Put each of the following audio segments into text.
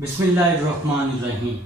बिस्मिल्लाहिर्रहमानिर्रहीम।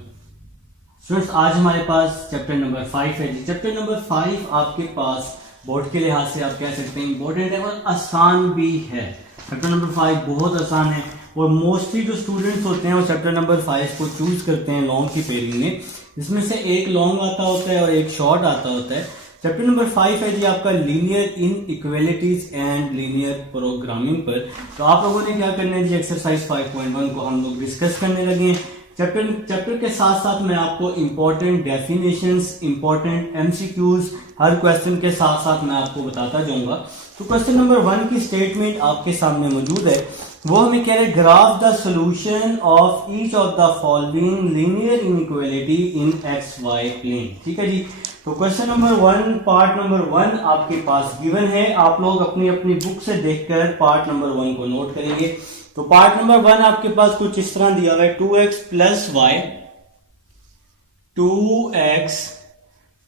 स्टूडेंट्स, आज हमारे पास चैप्टर नंबर 5 है जी। चैप्टर नंबर 5 आपके पास बोर्ड के लिहाज से आप कह सकते हैं इम्पोर्टेंट है और आसान भी है। चैप्टर नंबर 5 बहुत आसान है और मोस्टली जो स्टूडेंट्स होते हैं वो चैप्टर नंबर 5 को चूज करते हैं लॉन्ग की पेयरिंग में, जिसमें से एक लॉन्ग आता होता है और एक शॉर्ट आता होता है। चैप्टर नंबर 5 है जी आपका linear inequalities and linear programming पर। तो आप लोगों ने क्या करना है जी, एक्सरसाइज 5.1 को हम लोग डिस्कस करने लगे हैं। चैप्टर के साथ साथ मैं आपको इंपॉर्टेंट डेफिनेशंस, इंपॉर्टेंट एमसीक्यूज हर क्वेश्चन के साथ साथ मैं आपको बताता जाऊंगा। तो क्वेश्चन नंबर 1 की स्टेटमेंट आपके सामने मौजूद है। वो हमें कह रहे graph the solution of each of the following linear inequality in x y plane. ठीक है जी। तो क्वेश्चन नंबर 1 पार्ट नंबर 1 आपके पास गिवन है। आप लोग अपनी अपनी बुक से देखकर पार्ट नंबर 1 को नोट करेंगे। तो पार्ट नंबर 1 आपके पास कुछ इस तरह दिया हुआ है, 2x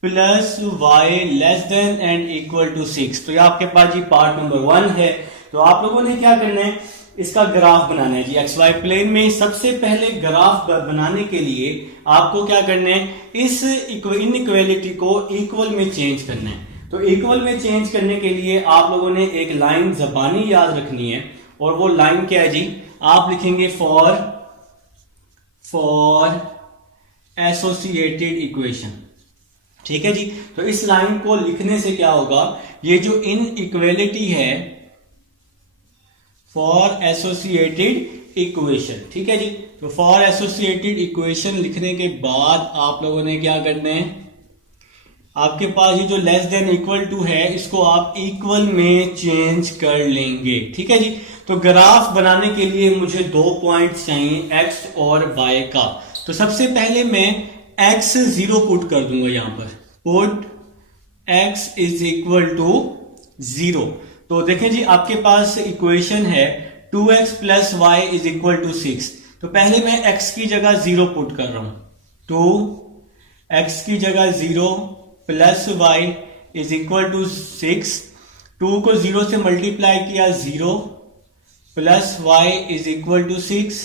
plus y less than and equal to 6। तो ये आपके पास जी पार्ट नंबर 1 है। तो आप लोगों ने क्या करना है, इसका ग्राफ बनाना है जी एक्स वाई प्लेन में। सबसे पहले ग्राफ बनाने के लिए आपको क्या करना है, इस इनइक्वालिटी को इक्वल में चेंज करना है। तो इक्वल में चेंज करने के लिए आप लोगों ने एक लाइन ज़बानी याद रखनी है और वो लाइन क्या है जी, आप लिखेंगे फॉर एसोसिएटेड इक्वेशन। ठीक है जी। तो इस लाइन को लिखने से क्या होगा, ये जो इनइक्वालिटी है फॉर एसोसिएटेड इक्वेशन। ठीक है जी। तो फॉर एसोसिएटेड इक्वेशन लिखने के बाद आप लोगों ने क्या करना है, आपके पास ये जो लेस देन इक्वल टू है इसको आप इक्वल में चेंज कर लेंगे। ठीक है जी। तो ग्राफ बनाने के लिए मुझे 2 पॉइंट्स चाहिए, एक्स और वाई का। तो सबसे पहले मैं एक्स 0 पुट कर दूंगा यहां पर, put x is equal to 0। तो देखें जी आपके पास इक्वेशन है 2x plus y is equal to 6। तो पहले मैं x की जगह 0 पुट कर रहा हूं, 2x की जगह 0 plus y is equal to 6। 2 को 0 से मल्टीप्लाई किया, 0 plus y is equal to 6।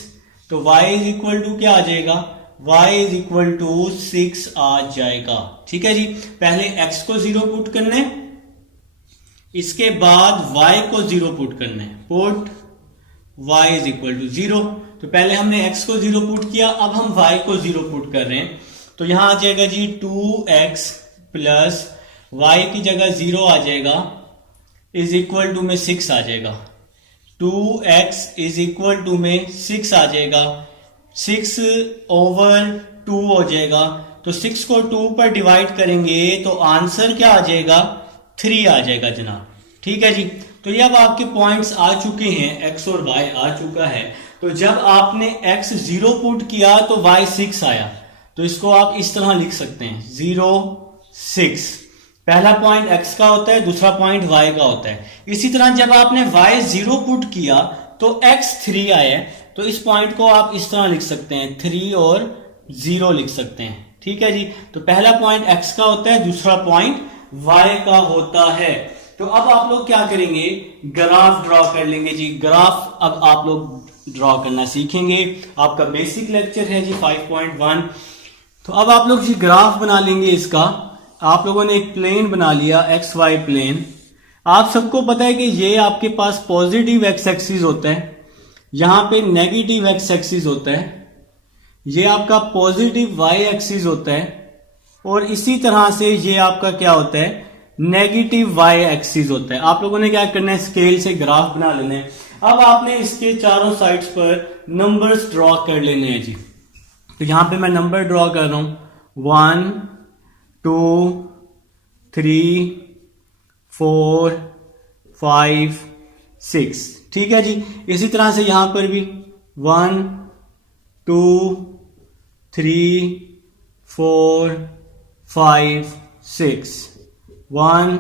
तो y इज इक्वल टू क्या आ जाएगा, y इज इक्वल टू 6 आ जाएगा। ठीक है जी। पहले x को 0 पुट करना है, इसके बाद y को 0 पुट करना है, put y is equal to 0। तो पहले हमने x को 0 पुट किया, अब हम y को 0 पुट कर रहे हैं। तो यहां आ जाएगा जी 2x प्लस y की जगह 0 आ जाएगा, इज इक्वल टू में 6 आ जाएगा। 2x इज इक्वल टू में 6 आ जाएगा, 6 ओवर 2 हो जाएगा। तो 6 को 2 पर डिवाइड करेंगे तो आंसर क्या आ जाएगा, 3 आ जाएगा जनाब। ठीक है जी। तो ये अब आपके पॉइंट्स आ चुके हैं, x और y आ चुका है। तो जब आपने x 0 पुट किया तो y 6 आया। तो इसको आप इस तरह लिख सकते हैं 0 6। पहला पॉइंट x का होता है, दूसरा पॉइंट y का होता है। इसी तरह जब आपने y 0 पुट किया तो x 3 आया। तो इस पॉइंट को आप इस तरह लिख सकते हैं, 3 और 0 लिख सकते हैं। ठीक है जी। तो पहला पॉइंट x का होता है, दूसरा पॉइंट y का होता है। तो अब आप लोग क्या करेंगे, ग्राफ ड्रॉ कर लेंगे जी। ग्राफ अब आप लोग ड्रॉ करना सीखेंगे। आपका बेसिक लेक्चर है जी 5.1। तो अब आप लोग जी ग्राफ बना लेंगे इसका। आप लोगों ने एक प्लेन बना लिया, एक्स वाई प्लेन। आप सबको पता है कि ये आपके पास पॉजिटिव एक्स एक्सिस होता है, यहां पे नेगेटिव एक्स एक्सिस होता है, ये आपका पॉजिटिव वाई एक्सिस होता है और इसी तरह से ये आपका क्या होता है, नेगेटिव वाई एक्सिस होता है। आप लोगों ने क्या करना है, स्केल से ग्राफ बना लेना है। अब आपने इसके चारों साइड्स पर नंबर्स ड्रॉ कर लेने हैं जी। तो यहां पे मैं नंबर ड्रॉ कर रहा हूं 1 2 3 4 5 6। ठीक है जी। इसी तरह से यहां पर भी 1 2 3 4 5 6 1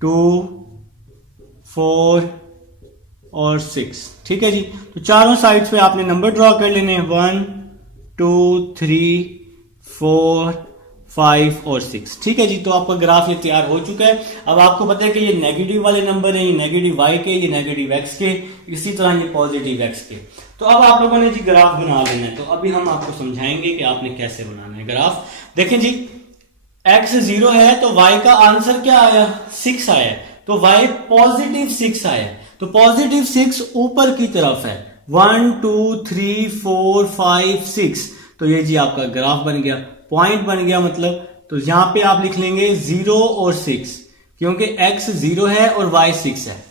2 4 और 6। ठीक है जी। तो चारों साइड्स पे आपने नंबर ड्रॉ कर लेने हैं, 1 2 3 4 5 और 6। ठीक है जी। तो आपका ग्राफ ये तैयार हो चुका है। अब आपको पता है कि ये नेगेटिव वाले नंबर है, ये नेगेटिव y के, ये नेगेटिव x के, इसी तरह ये पॉजिटिव x के। तो अब आप लोगों ने जी ग्राफ बना लेना है, तो अभी हम आपको समझाएंगे कि आपने कैसे बनाना है ग्राफ। देखें जी, x 0 है तो y का आंसर क्या आया, 6 आया, तो y पॉजिटिव 6 आया, तो पॉजिटिव 6 ऊपर की तरफ है, 1 2 3 4 5 6, तो ये जी आपका ग्राफ बन गया, पॉइंट बन गया मतलब। तो यहां पे आप लिख लेंगे 0 और 6, क्योंकि x 0 है और y 6 है,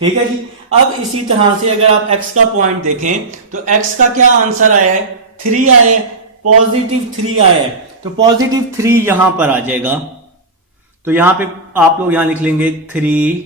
ठीक है जी। अब इसी तरह से अगर आप x का पॉइंट देखें तो x का क्या आंसर आया है, 3 आया है, पॉजिटिव 3 आया है, तो पॉजिटिव 3 यहां पर आ जाएगा, तो यहां पे आप लोग यहां लिख लेंगे 3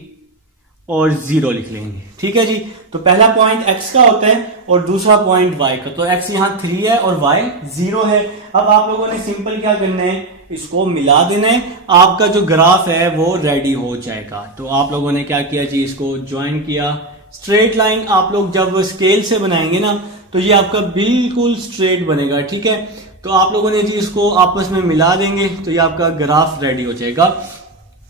और 0 लिख लेंगे, ठीक है जी। तो पहला पॉइंट x का होता है और दूसरा पॉइंट y का, तो x यहां 3 है और y 0 है। अब आप लोगों ने सिंपल क्या करना है, इसको मिला देना है, आपका जो ग्राफ है वो रेडी हो जाएगा। तो आप लोगों ने क्या किया जी, इसको ज्वाइन किया, स्ट्रेट लाइन आप लोग जब स्केल से बनाएंगे ना तो ये आपका बिल्कुल स्ट्रेट बनेगा, ठीक है। तो आप लोगों ने जी इसको आपस में मिला देंगे तो ये आपका ग्राफ रेडी हो जाएगा।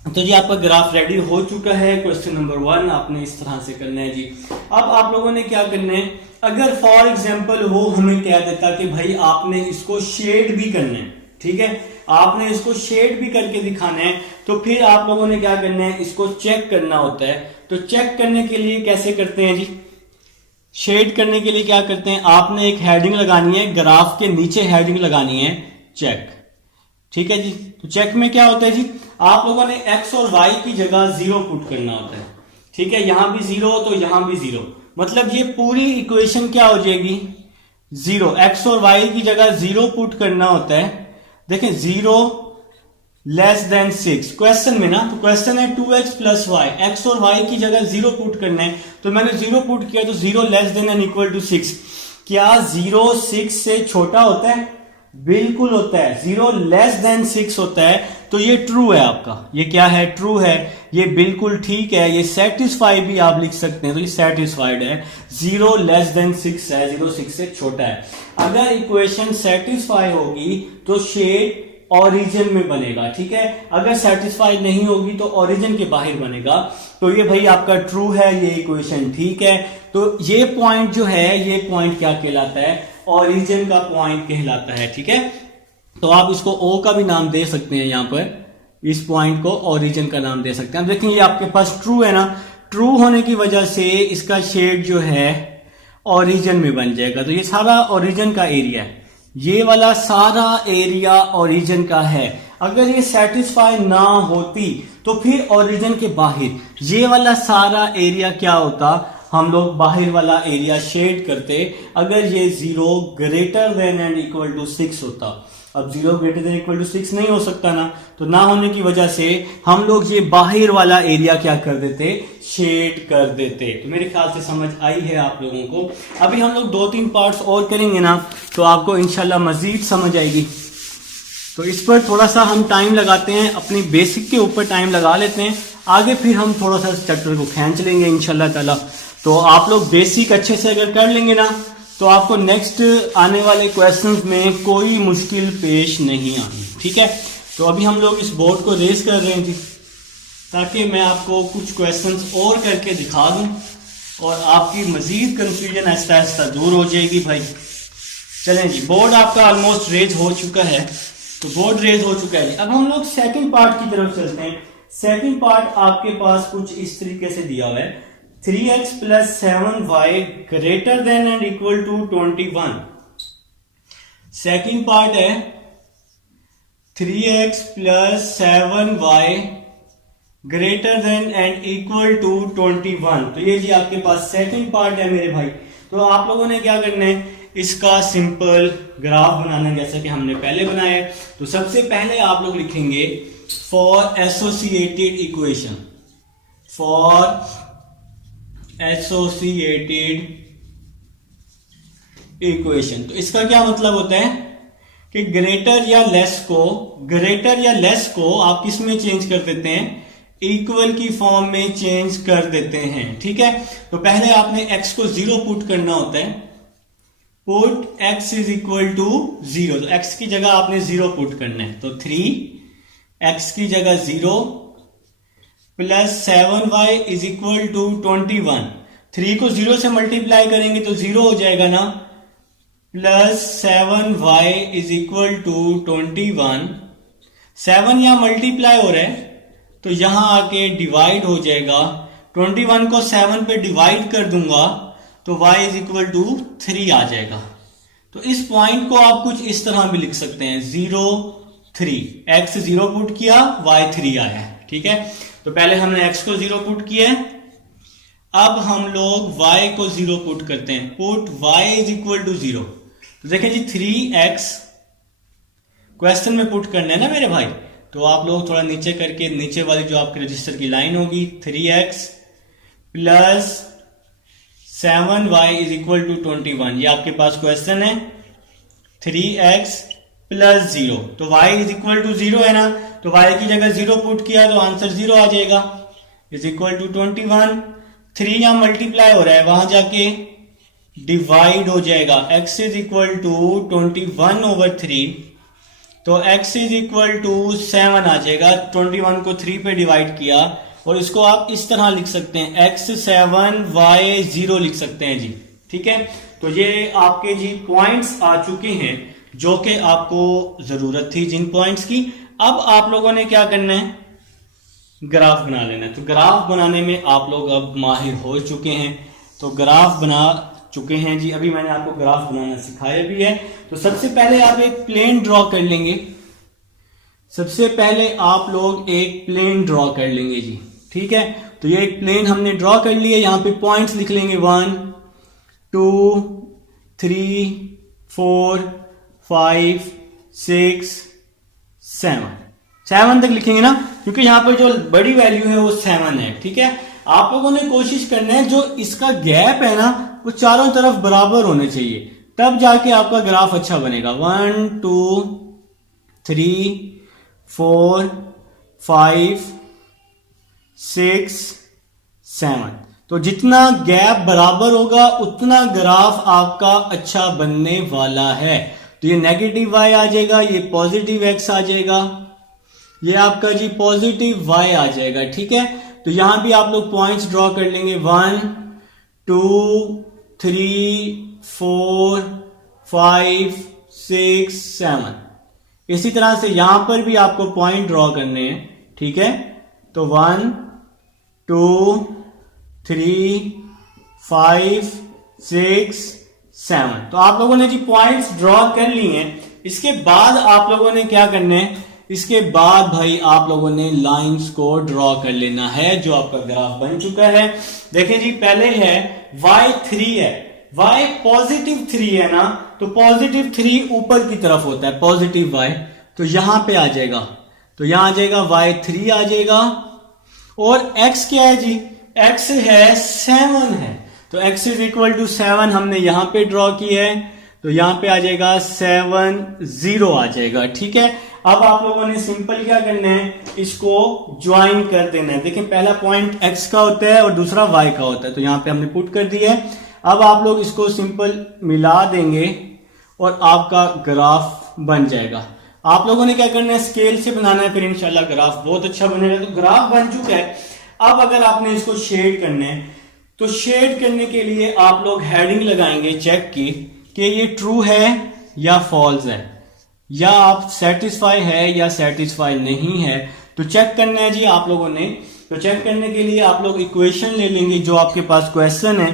तो जी आपका ग्राफ रेडी हो चुका है। क्वेश्चन नंबर 1 आपने इस तरह से करना है जी। अब आप लोगों ने क्या करना है, अगर फॉर एग्जांपल वो हमें कह देता कि भाई आपने इसको शेड भी करना है, ठीक है, आपने इसको शेड भी करके दिखाना है, तो फिर आप लोगों ने क्या करना है, इसको चेक करना होता है। तो चेक करने के लिए कैसे करते हैं जी, शेड करने के लिए क्या करते हैं, आपने एक हेडिंग लगानी है, ग्राफ के नीचे हेडिंग लगानी है चेक, ठीक है जी। तो चेक में क्या होता है जी, आप लोगों ने x और y की जगह 0 पुट करना होता है, ठीक है, यहां भी 0 तो यहां भी 0, मतलब ये पूरी इक्वेशन क्या हो जाएगी 0, x और y की जगह 0 पुट करना होता है। देखें 0 लेस देन 6 क्वेश्चन में ना, तो क्वेश्चन है 2x प्लस वाई, x और y की जगह 0 पुट करना है, तो मैंने 0 पुट किया, तो 0 less than and equal to 6। क्या 0 6 से छोटा होता है, बिल्कुल होता है, 0 लेस देन 6 होता है, तो ये ट्रू है आपका, ये क्या है, ट्रू है, ये बिल्कुल ठीक है, ये सेटिस्फाई भी आप लिख सकते हैं, तो ये सेटिस्फाइड है, 0 लेस देन 6 है, 0 6 से छोटा है। अगर इक्वेशन सेटिस्फाई होगी तो शेड ओरिजिन में बनेगा, ठीक है, अगर सेटिस्फाई नहीं होगी तो ओरिजिन के बाहर बनेगा। तो ये भाई आपका ट्रू है, ये इक्वेशन ठीक है। तो ये पॉइंट जो है, ये पॉइंट क्या कहलाता है, ओरिजिन का पॉइंट कहलाता है, ठीक है। तो आप इसको ओ का भी नाम दे सकते हैं, यहां पर इस पॉइंट को ओरिजिन का नाम दे सकते हैं। अब देखिए ये आपके पास ट्रू है ना, ट्रू होने की वजह से इसका शेड जो है ओरिजिन में बन जाएगा, तो ये सारा ओरिजिन का एरिया है, ये वाला सारा एरिया ओरिजिन का है। अगर ये सेटिस्फाई ना होती तो फिर ओरिजिन के बाहर ये वाला सारा एरिया क्या होता, हम लोग बाहर वाला एरिया शेड करते अगर ये 0 greater than and equal to 6 होता। अब 0 ग्रेटर देन इक्वल टू 6 नहीं हो सकता ना, तो ना होने की वजह से हम लोग ये बाहर वाला एरिया क्या कर देते, शेड कर देते। तो मेरे ख्याल से समझ आई है आप लोगों को। अभी हम लोग 2-3 पार्ट्स और करेंगे ना, तो आपको इंशाल्लाह मजीद समझ आएगी। तो इस पर थोड़ा सा हम टाइम लगाते हैं, अपनी बेसिक के ऊपर टाइम लगा लेते हैं, आगे फिर हम थोड़ा सा चैप्टर को खींच लेंगे इंशाल्लाह ताला। तो आप लोग बेसिक अच्छे से अगर कर लेंगे ना, तो आपको नेक्स्ट आने वाले क्वेश्चंस में कोई मुश्किल पेश नहीं आनी, ठीक है। तो अभी हम लोग इस बोर्ड को रेज कर रहे हैं जी, ताकि मैं आपको कुछ क्वेश्चंस और करके दिखा दूं और आपकी मजीद कंफ्यूजन आहिस्ता आहिस्ता दूर हो जाएगी भाई। चलें जी, बोर्ड आपका ऑलमोस्ट रेज हो चुका है, तो बोर्ड रेज हो चुका है। अब हम लोग सेकंड पार्ट की तरफ चलते हैं। सेकंड पार्ट आपके पास कुछ इस तरीके से दिया हुआ है, 3x plus 7y greater than and equal to 21। Second part है 3x plus 7y greater than and equal to 21। तो ये जी आपके पास सेकंड पार्ट है मेरे भाई। तो आप लोगों ने क्या करना है, इसका सिंपल ग्राफ बनाना है, जैसा कि हमने पहले बनाया है। तो सबसे पहले आप लोग लिखेंगे for associated equation, for associated equation. तो इसका क्या मतलब होता है कि ग्रेटर या लेस को आप किस में चेंज कर देते हैं, इक्वल की फॉर्म में चेंज कर देते हैं, ठीक है। तो पहले आपने x को 0 पुट करना होता है, put x is equal to 0, तो x की जगह आपने 0 पुट करना है, तो 3x की जगह 0 plus 7y is equal to 21। 3 को 0 से मल्टीप्लाई करेंगे तो 0 हो जाएगा ना, plus 7y is equal to 21। 7 यहां मल्टीप्लाई हो रहा है तो यहां आके डिवाइड हो जाएगा। 21 को 7 पे डिवाइड कर दूंगा तो y इज इक्वल टू 3 आ जाएगा। तो इस पॉइंट को आप कुछ इस तरह भी लिख सकते हैं, 0 3, x 0 पुट किया, y 3 आया है। ठीक है, तो पहले हमने x को 0 पुट किया है, अब हम लोग y को 0 पुट करते हैं। Put y is equal to 0। तो देखें जी 3x क्वेश्चन में पुट करना है ना मेरे भाई, तो आप लोग थोड़ा नीचे करके नीचे वाली जो आपके रजिस्टर की लाइन होगी 3x plus 7y is equal to 21, ये आपके पास क्वेश्चन है। 3x प्लस 0, तो y इज इक्वल टू 0 है ना, तो y की जगह 0 पुट किया तो आंसर 0 आ जाएगा, इज इक्वल टू 21। 3 यहां मल्टीप्लाई हो रहा है, वहां जाके डिवाइड हो जाएगा, x is equal to 21 over 3, तो x इज इक्वल टू 7 आ जाएगा। 21 को 3 पे डिवाइड किया और इसको आप इस तरह लिख सकते हैं, x 7 y 0 लिख सकते हैं जी। ठीक है, तो ये आपके जी पॉइंट्स आ चुके हैं जो कि आपको जरूरत थी जिन पॉइंट्स की। अब आप लोगों ने क्या करना है, ग्राफ बना लेना है। तो ग्राफ बनाने में आप लोग अब माहिर हो चुके हैं, तो ग्राफ बना चुके हैं जी। अभी मैंने आपको ग्राफ बनाना सिखाया भी है। तो सबसे पहले आप एक प्लेन ड्रॉ कर लेंगे, सबसे पहले आप लोग एक प्लेन ड्रॉ कर लेंगे जी। ठीक है, तो ये एक प्लेन हमने ड्रॉ कर लिया, यहां पे पॉइंट्स लिख लेंगे 1 2 3 4 5 6 7 तक लिखेंगे ना, क्योंकि यहां पर जो बड़ी वैल्यू है वो 7 है। ठीक है, आप लोगों ने कोशिश करना है जो इसका गैप है ना वो चारों तरफ बराबर होने चाहिए, तब जाके आपका ग्राफ अच्छा बनेगा। 1 2 3 4 5 6 7, तो जितना गैप बराबर होगा उतना ग्राफ आपका अच्छा बनने वाला है। तो ये नेगेटिव y आ जाएगा, ये पॉजिटिव x आ जाएगा, ये आपका जी पॉजिटिव y आ जाएगा। ठीक है, तो यहां भी आप लोग पॉइंट्स ड्रॉ कर लेंगे 1 2 3 4 5 6 7। इसी तरह से यहां पर भी आपको पॉइंट ड्रॉ करने हैं। ठीक है, तो 1 2 3 5 6 7, तो आप लोगों ने जी पॉइंट्स ड्रॉ कर लिए हैं। इसके बाद आप लोगों ने क्या करना है, इसके बाद भाई आप लोगों ने लाइंस को ड्रॉ कर लेना है, जो आपका ग्राफ बन चुका है। देखिए जी पहले है y3 है, y पॉजिटिव 3 है ना, तो पॉजिटिव 3 ऊपर की तरफ होता है, पॉजिटिव y, तो यहां पे आ जाएगा, तो यहां आ जाएगा y3 आ जाएगा। और x क्या है जी, x है 7 है, तो x इज इक्वल टू 7 हमने यहां पे ड्रॉ की है, तो यहां पे आ जाएगा 7 0 आ जाएगा। ठीक है, अब आप लोगों ने सिंपल क्या करना है, इसको ज्वाइन कर देना है। देखिए पहला पॉइंट x का होता है और दूसरा y का होता है, तो यहां पे हमने पुट कर दिया है। अब आप लोग इसको सिंपल मिला देंगे और आपका ग्राफ बन जाएगा। आप लोगों ने क्या करना है, स्केल से बनाना है, फिर इंशाल्लाह ग्राफ बहुत अच्छा बनेगा। तो ग्राफ बन चुका है। अब अगर आपने इसको शेड करना है, तो शेड करने के लिए आप लोग हेडिंग लगाएंगे चेक की कि ये ट्रू है या फॉल्स है, या आप सेटिस्फाई है या सेटिस्फाई नहीं है। तो चेक करना है जी आप लोगों ने। तो चेक करने के लिए आप लोग इक्वेशन ले लेंगे जो आपके पास क्वेश्चन है,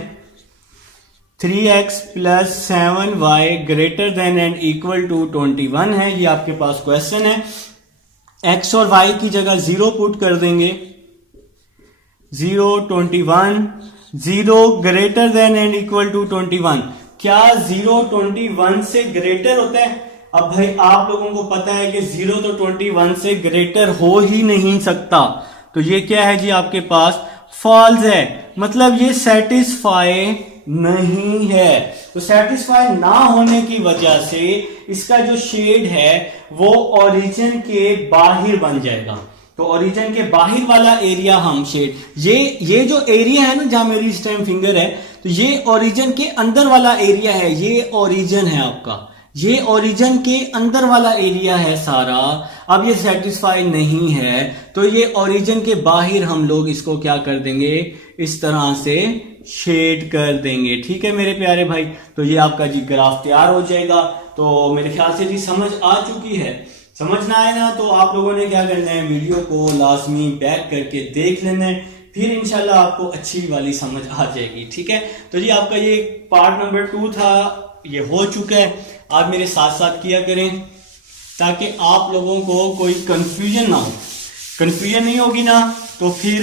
3x plus 7y greater than and equal to 21 है, ये आपके पास क्वेश्चन है। x और y की जगह 0 पुट कर देंगे, 0 21, 0 greater than and equal to 21। क्या 0 21 से ग्रेटर होता है? अब भाई आप लोगों को पता है कि 0 तो 21 से ग्रेटर हो ही नहीं सकता, तो ये क्या है जी आपके पास फॉल्स है, मतलब ये सेटिस्फाई नहीं है। तो सेटिस्फाई ना होने की वजह से इसका जो शेड है वो ओरिजिन के बाहर बन जाएगा। तो ओरिजिन के बाहर वाला एरिया हम शेड, ये जो एरिया है ना जहां मेरी इस टाइम फिंगर है, तो ये ओरिजिन के अंदर वाला एरिया है, ये ओरिजिन है आपका, ये ओरिजिन के अंदर वाला एरिया है सारा, अब ये सेटिस्फाई नहीं है तो ये ओरिजिन के बाहर हम लोग इसको क्या कर देंगे, इस तरह से शेड कर देंगे। ठीक है मेरे प्यारे भाई, तो ये आपका जी ग्राफ तैयार हो जाएगा। तो मेरे ख्याल से जी समझ आ चुकी है। समझना है ना, तो आप लोगों ने क्या करना है, वीडियो को लाजमी बैक करके देख लेना है, फिर इंशाल्लाह आपको अच्छी वाली समझ आ जाएगी। ठीक है, तो जी आपका ये पार्ट नंबर 2 था, ये हो चुका है। आप मेरे साथ साथ किया करें ताकि आप लोगों को कोई कंफ्यूजन ना हो। कंफ्यूजन नहीं होगी ना तो फिर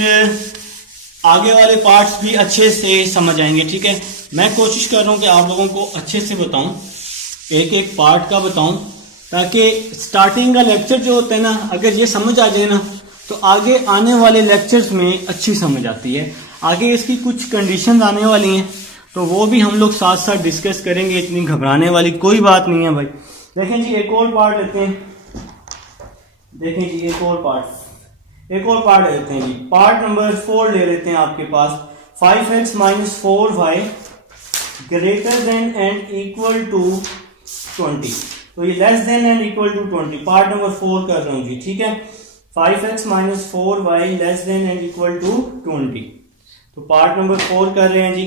आगे वाले पार्ट्स भी अच्छे से समझ आएंगे। ठीक है, मैं कोशिश कर रहा हूं कि आप लोगों को अच्छे से बताऊं, एक एक पार्ट का बताऊं, ताकि स्टार्टिंग का लेक्चर जो होता है ना, अगर ये समझ आ जाए ना तो आगे आने वाले लेक्चर्स में अच्छी समझ आती है। आगे इसकी कुछ कंडीशन आने वाली हैं तो वो भी हम लोग साथ साथ डिस्कस करेंगे, इतनी घबराने वाली कोई बात नहीं है भाई। देखें जी एक और पार्ट लेते हैं, देखें जी एक और पार्ट लेते हैं जी, पार्ट नंबर 4 ले लेते हैं आपके पास। 5x - 4y greater than and equal to 20, तो ये less than and equal to 20, part number 4 कर रहा हूं जी। ठीक है, 5x - 4y less than and equal to 20, तो पार्ट नंबर 4 कर रहे हैं जी।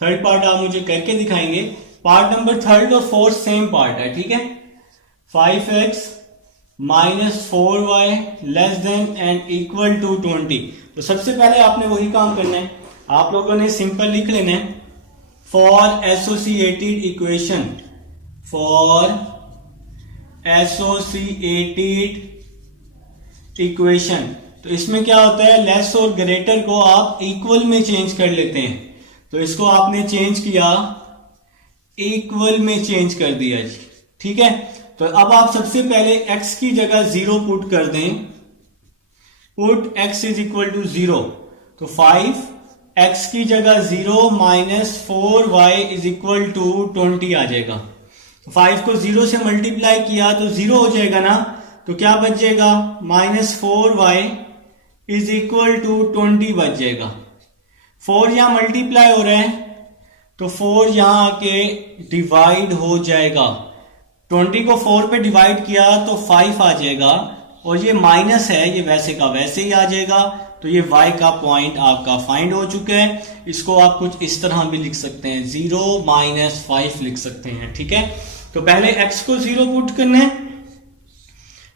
थर्ड पार्ट आप मुझे करके दिखाएंगे। पार्ट नंबर 3 और 4 सेम पार्ट है। ठीक है, 5x - 4y less than and equal to 20, तो सबसे पहले आपने वही काम करना है, आप लोगों ने सिंपल लिख लेना है फॉर एसोसिएटेड इक्वेशन। तो इसमें क्या होता है, लेस और ग्रेटर को आप इक्वल में चेंज कर लेते हैं, तो इसको आपने चेंज किया, इक्वल में चेंज कर दिया जी। ठीक है, तो अब आप सबसे पहले x की जगह 0 पुट कर दें, put x is equal to 0, तो 5x की जगह 0 - 4y इज इक्वल टू 20 आ जाएगा। तो 5 को 0 से मल्टीप्लाई किया तो 0 हो जाएगा ना, तो क्या बच जाएगा, -4y इज इक्वल टू 20 बच जाएगा। 4 यहां मल्टीप्लाई हो रहा है तो 4 यहां आके डिवाइड हो जाएगा, 20 को 4 पे डिवाइड किया तो 5 आ जाएगा, और ये माइनस है, ये वैसे का वैसे ही आ जाएगा। तो ये y का पॉइंट आपका फाइंड हो चुका है। इसको आप कुछ इस तरह भी लिख सकते हैं, 0 - 5 लिख सकते हैं। ठीक है, तो पहले x को 0 पुट करना है,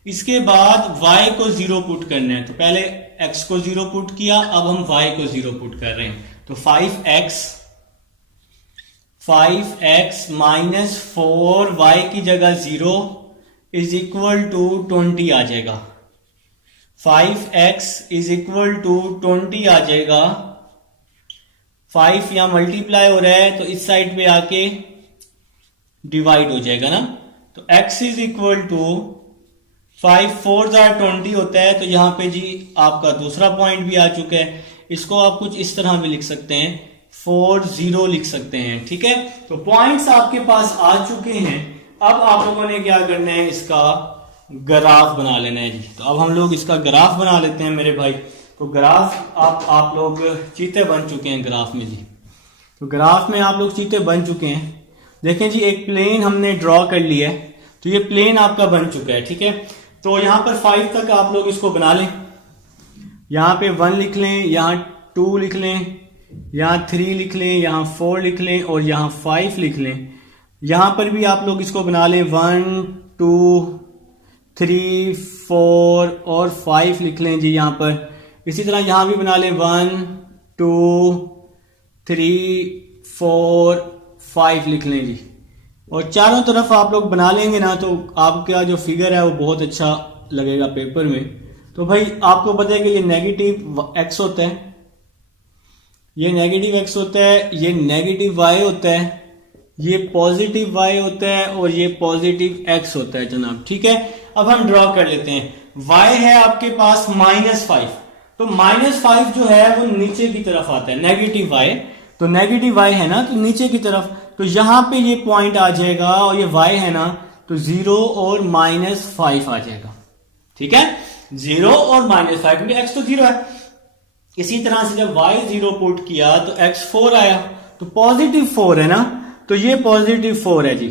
इसके बाद y को 0 पुट करना है। तो पहले x को 0 पुट किया, अब हम y को 0 पुट कर रहे हैं, तो 5x - 4y की जगह 0 इज इक्वल टू 20 आ जाएगा। 5x इज इक्वल टू 20 आ जाएगा। 5 यहां मल्टीप्लाई हो रहा है तो इस साइड पे आके डिवाइड हो जाएगा ना, तो x इज इक्वल टू 5 4 20 होता है, तो यहां पे जी आपका दूसरा पॉइंट भी आ चुका है। इसको आप कुछ इस तरह भी लिख सकते हैं, 40 लिख सकते हैं। ठीक है, तो पॉइंट्स आपके पास आ चुके हैं। अब आप लोगों ने क्या करना है, इसका ग्राफ बना लेना है जी। तो अब हम लोग इसका ग्राफ बना लेते हैं मेरे भाई। तो ग्राफ आप लोग चीते बन चुके हैं ग्राफ में जी, तो ग्राफ में आप लोग चीते बन चुके हैं। देखें जी एक प्लेन हमने ड्रॉ कर लिया है, तो ये प्लेन आपका बन चुका है। ठीक है, तो यहां पर 5 तक आप लोग इसको बना लें, यहां पे 1 लिख लें, यहां 2 लिख लें, यहां 3 लिख लें, यहां 4 लिख लें और यहां 5 लिख लें। यहां पर भी आप लोग इसको बना लें, 1 2 3 4 और 5 लिख लें जी यहां पर। इसी तरह यहां भी बना लें, 1 2 3 4 5 लिख लें जी, और चारों तरफ आप लोग बना लेंगे ना तो आपका जो फिगर है वो बहुत अच्छा लगेगा पेपर में। तो भाई आपको पता है कि ये नेगेटिव x होता है, ये नेगेटिव x होता है, ये नेगेटिव y होता है, ये पॉजिटिव y होता है और ये पॉजिटिव x होता है जनाब। ठीक है, अब हम ड्रॉ कर लेते हैं। y है आपके पास -5, तो -5 जो है वो नीचे की तरफ आता है, नेगेटिव y, तो नेगेटिव y है ना तो नीचे की तरफ, तो यहां पे ये पॉइंट आ जाएगा, और ये y है ना तो 0 और -5 आ जाएगा। ठीक है, 0 और -5, क्योंकि x तो 0 है। इसी तरह से जब y 0 पुट किया तो x 4 आया, तो पॉजिटिव 4 है ना, तो ये पॉजिटिव 4 है जी।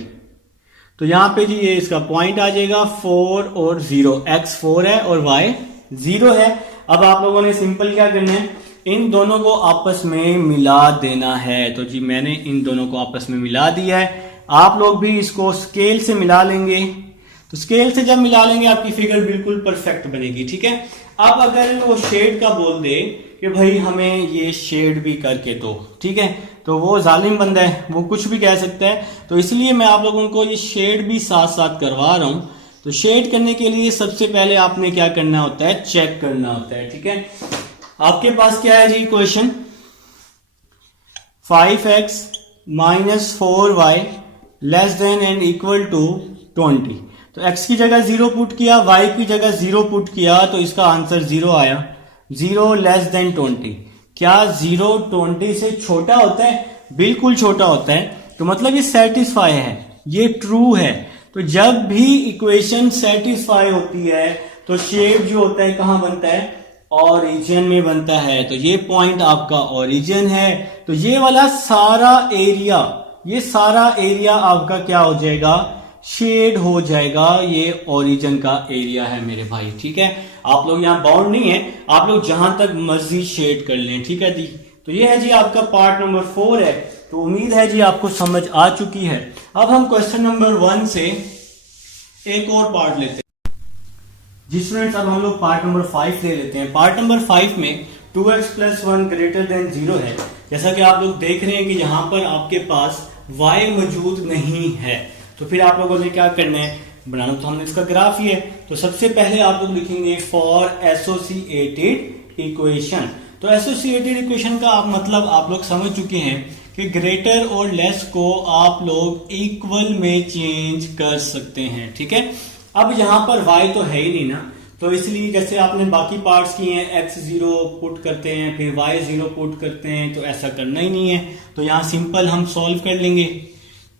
तो यहां पे जी ये इसका पॉइंट आ जाएगा 4 और 0, x 4 है और y 0 है। अब आप लोगों ने सिंपल क्या करना है, इन दोनों को आपस में मिला देना है। तो जी मैंने इन दोनों को आपस में मिला दिया है। आप लोग भी इसको स्केल से मिला लेंगे, तो स्केल से जब मिला लेंगे आपकी फिगर बिल्कुल परफेक्ट बनेगी, ठीक है। अब अगर वो शेड का बोल दे कि भाई हमें ये शेड भी करके दो, ठीक है, तो वो जालिम बंदा है, वो कुछ भी कह सकता है। तो इसलिए मैं आप लोगों को ये शेड भी साथ साथ करवा रहा हूं। तो शेड करने के लिए सबसे पहले आपने क्या करना होता है, चेक करना होता है, ठीक है। आपके पास क्या है जी equation, 5x minus 4y less than and equal to 20। तो x की जगह 0 पुट किया, y की जगह 0 पुट किया, तो इसका आंसर 0 आया। 0 लेस देन 20, क्या 0 20 से छोटा होता है? बिल्कुल छोटा होता है। तो मतलब ये सेटिस्फाई है, ये ट्रू है। तो जब भी इक्वेशन सेटिस्फाई होती है तो शेड जो होता है कहां बनता है, ओरिजिन में बनता है। तो ये पॉइंट आपका ओरिजिन है। तो ये वाला सारा एरिया, ये सारा एरिया आपका क्या हो जाएगा, शेड हो जाएगा। ये ओरिजिन का एरिया है मेरे भाई, ठीक है। आप लोग यहाँ बाउंड नहीं है, आप लोग जहां तक मर्जी शेड कर लें, ठीक है जी। तो ये है जी आपका पार्ट नंबर 4 है। तो उम्मीद है जी आपको समझ आ चुकी है। अब हम क्वेश्चन नंबर 1 से एक और पार्ट लेते हैं जी स्टूडेंट्स। अब हम लोग पार्ट नंबर 5 ले लेते हैं। पार्ट नंबर 5 में 2x + 1 ग्रेटर देन 0 है। जैसा कि आप लोग देख रहे हैं कि यहां पर आपके पास y मौजूद नहीं है। तो फिर आप लोगों ने क्या करना है, बनाना तो हमने इसका ग्राफ ही है। तो सबसे पहले आप लोग लिखेंगे फॉर एसोसिएटेड इक्वेशन। तो एसोसिएटेड इक्वेशन का आप मतलब आप लोग समझ चुके हैं कि ग्रेटर और लेस को आप लोग इक्वल में चेंज कर सकते हैं, ठीक है। अब यहां पर y तो है ही नहीं ना, तो इसलिए जैसे आपने बाकी पार्ट्स किए हैं, x 0 पुट करते हैं, फिर y 0 पुट करते हैं, तो ऐसा करना ही नहीं है। तो यहां सिंपल हम सॉल्व कर लेंगे।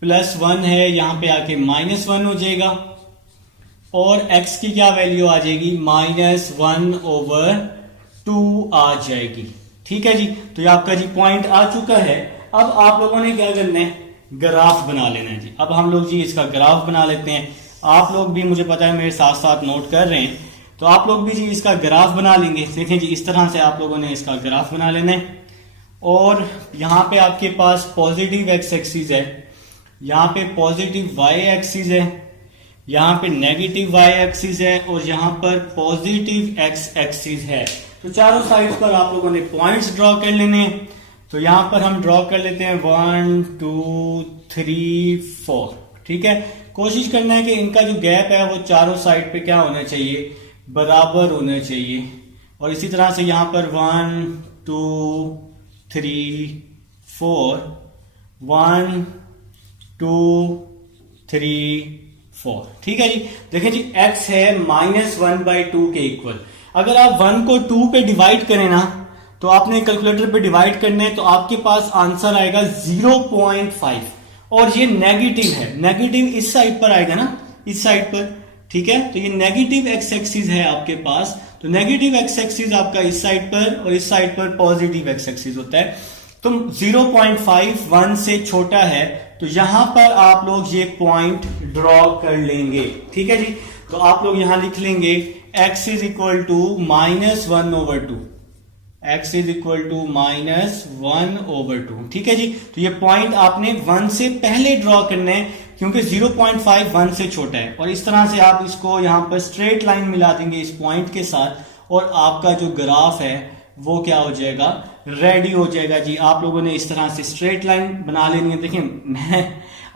+1 है, यहां पे आके -1 हो जाएगा और x की क्या वैल्यू आ जाएगी, -1/2 आ जाएगी, ठीक है जी। तो ये आपका जी पॉइंट आ चुका है। अब आप लोगों ने क्या करना है, ग्राफ बना लेना है जी। अब हम लोग जी इसका ग्राफ बना लेते हैं। आप लोग भी, मुझे पता है मेरे साथ साथ नोट कर रहे हैं, तो आप लोग भी जी इसका ग्राफ बना लेंगे। देखें जी इस तरह से आप लोगों ने इसका ग्राफ बना लेना है। और यहाँ पे आपके पास पॉजिटिव x एक्सिस है, यहाँ पे पॉजिटिव y एक्सिस है, यहाँ पे नेगेटिव y एक्सिस है और यहाँ पर पॉजिटिव x एक्सिस है। तो चारों साइड पर आप लोगों ने पॉइंट्स ड्रॉ कर लेने हैं। तो यहाँ पर हम ड्रॉ कर लेते हैं 1 2 3 4, ठीक है। कोशिश करना है कि इनका जो गैप है वो चारों साइड पे क्या होना चाहिए, बराबर होना चाहिए। और इसी तरह से यहाँ पर 1 2 3 4, 1 2 3 4, ठीक है जी। देखें जी x है -1/2 के इक्वल। अगर आप 1 को 2 पे डिवाइड करें ना, तो आपने कैलकुलेटर पे डिवाइड करना है, तो आपके पास आंसर आएगा 0.5। और ये नेगेटिव है, नेगेटिव इस साइड पर आएगा ना, इस साइड पर, ठीक है। तो ये नेगेटिव x एक्सिस है आपके पास। तो नेगेटिव x एक्सिस आपका इस साइड पर और इस साइड पर पॉजिटिव x एक्सिस होता है। तो 0.5 1 से छोटा है, तो यहां पर आप लोग ये पॉइंट ड्रॉ कर लेंगे, ठीक है जी। तो आप लोग यहां लिख लेंगे x = -1/2, x = -1/2, ठीक है जी। तो ये पॉइंट आपने 1 से पहले ड्रॉ करना है, क्योंकि 0.5 1 से छोटा है। और इस तरह से आप इसको यहां पर स्ट्रेट लाइन मिला देंगे इस पॉइंट के साथ, और आपका जो ग्राफ है वो क्या हो जाएगा, रेडी हो जाएगा जी। आप लोगों ने इस तरह से स्ट्रेट लाइन बना लेनी है। देखिए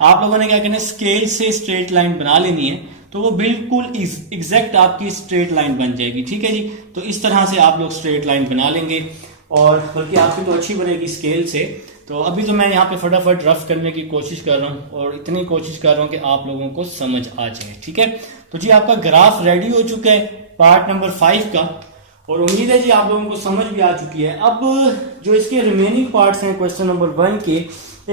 आप लोगों ने क्या करना है, स्केल से स्ट्रेट लाइन बना लेनी है, तो वो बिल्कुल एग्जैक्ट आपकी स्ट्रेट लाइन बन जाएगी, ठीक है जी। तो इस तरह से आप लोग स्ट्रेट लाइन बना लेंगे, और बल्कि आपकी तो अच्छी बनेगी स्केल से। तो अभी तो मैं यहाँ पे फटाफट रफ करने की कोशिश कर रहा हूँ, और इतनी कोशिश कर रहा हूँ कि आप लोगों को समझ आ जाए, ठीक है। तो जी आपका ग्राफ रेडी हो चुका है पार्ट नंबर 5 का, और उम्मीद है जी आप लोगों को समझ भी आ चुकी है। अब जो इसके रिमेनिंग पार्ट्स हैं क्वेश्चन नंबर 1 के,